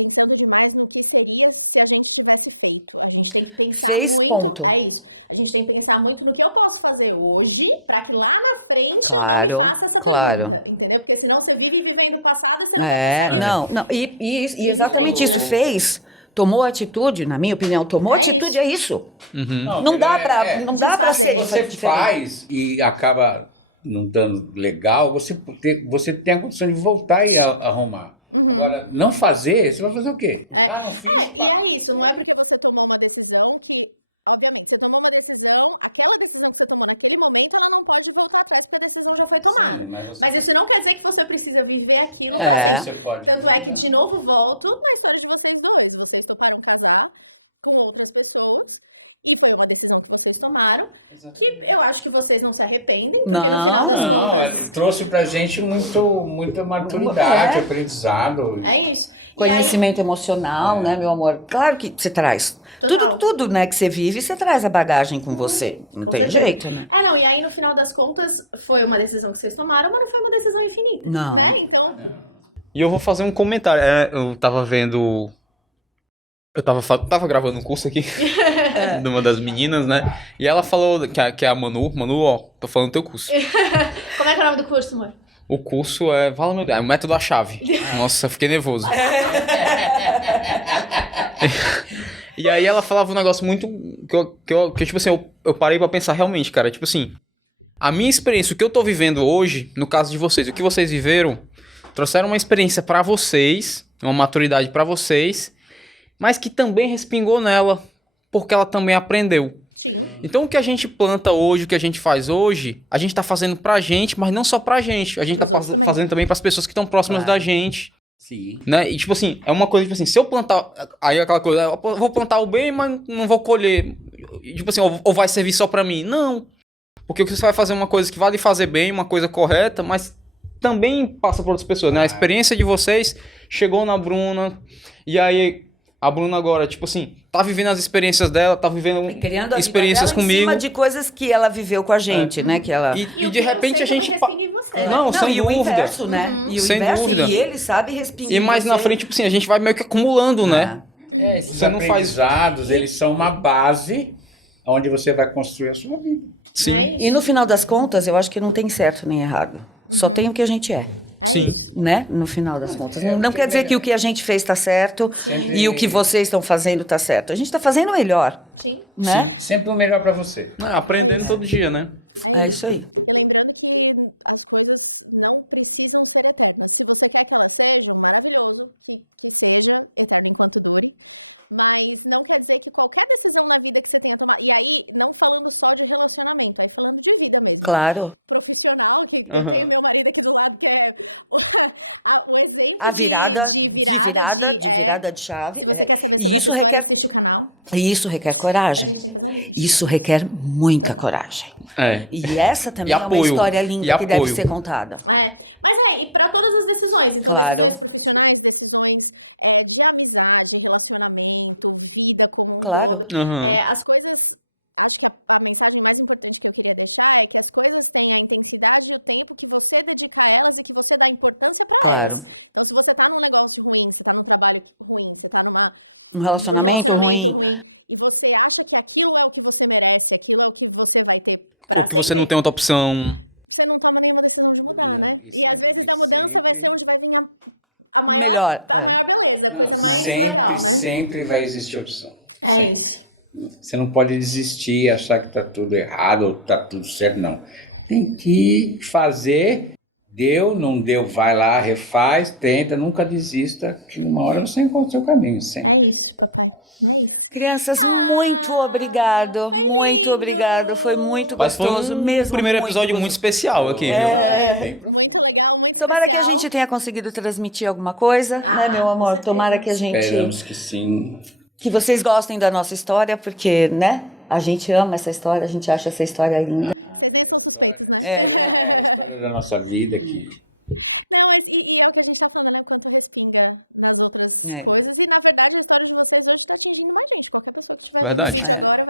pensando demais no que seria se a gente tivesse feito. A gente tem que pensar Fez, muito, ponto. É isso. A gente tem que pensar muito no que eu posso fazer hoje, para que lá na frente Claro, eu faça essa claro. pergunta, entendeu? Porque senão você vive vivendo o passado e você Não, e exatamente isso fez... Tomou atitude, na minha opinião, tomou atitude, é isso. Não dá pra ser Você diferente. faz e acaba não dando legal, você tem a condição de voltar e arrumar. Agora, não fazer, você vai fazer o quê? Não fiz. E é isso, não é porque você tomou uma decisão que, obviamente, você tomou uma decisão, aquela decisão que você tomou naquele momento, ela não pode voltar atrás, porque a decisão já foi tomada. Sim, mas isso não quer dizer que você precisa viver aquilo. você pode. Tanto é que, de novo, volto na história de vocês dois. Vocês tomaram um casal com outras pessoas e foi uma decisão que vocês tomaram, que eu acho que vocês não se arrependem. Porque no final das contas, Trouxe pra gente muita maturidade, aprendizado. é isso. Conhecimento emocional, né, meu amor? Claro que você traz. Total. Tudo, né, que você vive, você traz a bagagem com você. Não tem jeito, né? Não, e aí no final das contas foi uma decisão que vocês tomaram, mas não foi uma decisão infinita. Não. Né? Então, E eu vou fazer um comentário. Eu tava vendo... Eu tava gravando um curso aqui de uma das meninas, né? E ela falou que é a Manu. Manu, ó, tô falando do teu curso. como é que é o nome do curso, amor? O curso fala, meu Deus, é o método da chave. Nossa, eu fiquei nervoso. E aí ela falava um negócio muito... Que tipo assim, eu parei pra pensar realmente, cara. Tipo assim, a minha experiência, o que eu tô vivendo hoje, no caso de vocês, o que vocês viveram, trouxeram uma experiência pra vocês, uma maturidade pra vocês, mas que também respingou nela, porque ela também aprendeu. Sim. Então o que a gente planta hoje, o que a gente faz hoje, a gente tá fazendo pra gente, mas não só pra gente. A gente tá fazendo também pras pessoas que estão próximas da gente. Sim. Né? E tipo assim, é uma coisa, tipo assim, se eu plantar. Aí aquela coisa, eu vou plantar o bem, mas não vou colher. E, tipo assim, ou vai servir só pra mim. Não. Porque você vai fazer uma coisa que vai lhe fazer bem, uma coisa correta, mas também passa por outras pessoas, né? A experiência de vocês chegou na Bruna, e aí a Bruna agora, tipo assim, tá vivendo as experiências dela, tá vivendo Criando a experiências vida dela comigo. em cima de coisas que ela viveu com a gente, né? Que ela... E de repente a gente. Não, sem e o dúvida. inverso, né? E o Sem inverso, dúvida. e ele sabe respingar. E mais na frente, tipo assim, a gente vai meio que acumulando, né? Esses Você não faz- aprendizados, eles são uma base onde você vai construir a sua vida. Sim, E no final das contas, eu acho que não tem certo nem errado. Só tem o que a gente é. sim. Né? No final das contas. Não quer dizer que o que a gente fez está certo e o que vocês estão fazendo está certo. A gente está fazendo o melhor. Sim. Né? Sempre o melhor pra você. Aprendendo todo dia, né? É isso aí. Lembrando que as coisas não precisam ser eternas. Se você quer que ela seja maravilhoso, que seja o caso enquanto dure. Mas não quer dizer que qualquer decisão na vida que você tenha, e aí não falando só de relacionamento, mas todo de vida mesmo. Claro. Profissional, porque Aham. tem trabalho aqui do lado A virada de chave. E isso requer coragem. Isso requer muita coragem. É. E essa também E é uma apoio. história E linda que deve apoio. ser contada. Mas e para todas as decisões decisões. Claro. Decisões profissionais, decisões de amizade, de relacionamento, vida com o Claro. outro. Uhum. As coisas, acho que a mensagem mais importante que eu queria deixar é que as coisas têm a intensidade do tempo que você dedica a elas e que você dá importância para Claro. elas. Ou se você tá num negócio ruim, você tá num trabalho ruim, você tá Um relacionamento ruim. e você acha que aquilo é o que você merece, aquilo é o que você vai ter. Ou que você não tem outra opção. Você não tá na mesma coisa. Não, e sempre, Melhor. sempre vai existir opção. É Sempre. isso. Você não pode desistir, achar que tá tudo errado ou tá tudo certo, não. Tem que fazer, deu, não deu, vai lá, refaz, tenta, nunca desista, que uma hora você encontra o seu caminho, sempre. É isso, papai. Crianças, muito obrigado. Muito obrigado. Foi muito Mas foi gostoso um mesmo. primeiro muito episódio muito especial aqui, viu? Bem profundo. Tomara que a gente tenha conseguido transmitir alguma coisa, né, meu amor? Tomara que a gente. Esperamos que sim. Que vocês gostem da nossa história, porque, né? A gente ama essa história, a gente acha essa história linda. É a história da nossa vida que... É. Verdade.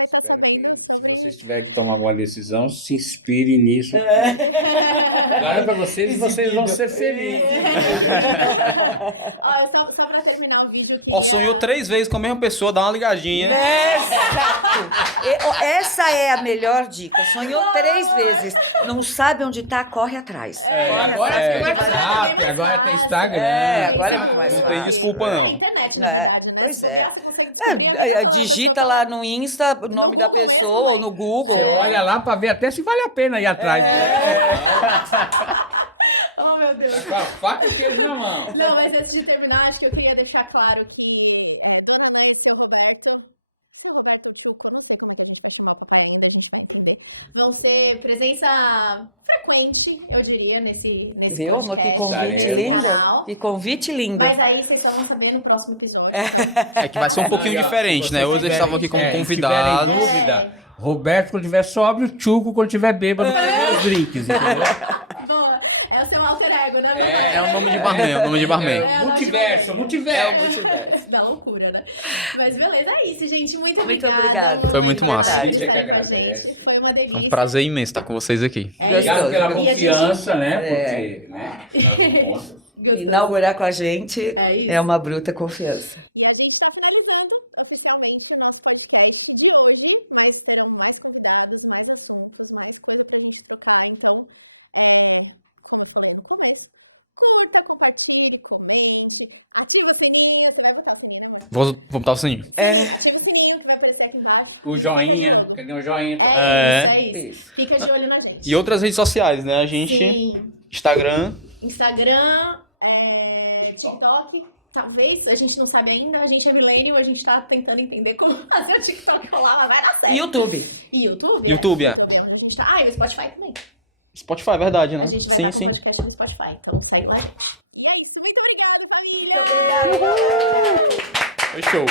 Espero que, se vocês tiverem que tomar alguma decisão, se inspire nisso. Agora para vocês, vocês vão ser felizes. Olha, só pra terminar o vídeo. Ó, sonhou 3 vezes com a mesma pessoa, dá uma ligadinha. Exato! Essa é a melhor dica. Sonhou 3 vezes. Não sabe onde tá, corre atrás. Corre Agora atrás, tem que ele vai- WhatsApp, agora tem Instagram. Agora é muito mais Não tem fácil. desculpa, não. Internet, Pois é. Digita lá no Insta o nome da pessoa ou no Google. Você olha lá para ver até se vale a pena ir atrás. Oh, meu Deus. Com a faca e queijo na mão. Não, mas antes de terminar, acho que eu queria deixar claro que vão ser presença frequente, eu diria, nesse Viu, amor? Que podcast. convite Estaremos. lindo. Que convite lindo. Mas aí vocês só vão saber no próximo episódio. É que vai ser um pouquinho diferente, né? Hoje eles estavam aqui como Se convidados. tiverem dúvida, Roberto quando tiver sóbrio, Tchuco quando tiver bêbado, para os drinks, entendeu? Boa. É o seu alter ego, né? É o nome de barman, é o nome de barman. Multiverso. Da loucura, né? Mas beleza, é isso, gente. Muito Muito obrigada. obrigada. Foi muito massa. A gente é que agradece. Foi uma É delícia. um prazer imenso estar com vocês aqui. Obrigado pela Gostoso. confiança, né? É. Porque, né? Afinal de contas. Gostoso. Inaugurar com a gente É isso. é uma bruta confiança. E a gente está finalizando oficialmente o nosso podcast de hoje, mas terão mais convidados, mais assuntos, mais coisas pra gente tocar. Então, como eu falei no começo, curta, compartilhe, comente, ativa o sininho, você vai botar o sininho, né? Vou botar o sininho. Ativa o sininho que vai aparecer aqui embaixo. O joinha, cadê o joinha? É isso. Fica de olho na gente. E outras redes sociais, né? A gente, Sim. Instagram. Instagram, TikTok. Talvez, a gente não sabe ainda, a gente é millennial, a gente tá tentando entender como fazer o TikTok rolar, mas vai dar certo. YouTube. E YouTube? YouTube, é. A gente tá... e o Spotify também. Spotify, é verdade, né? A gente vai Sim, dar com sim. podcast no Spotify, então segue lá. É isso, muito obrigada, família! Muito obrigada. Foi show.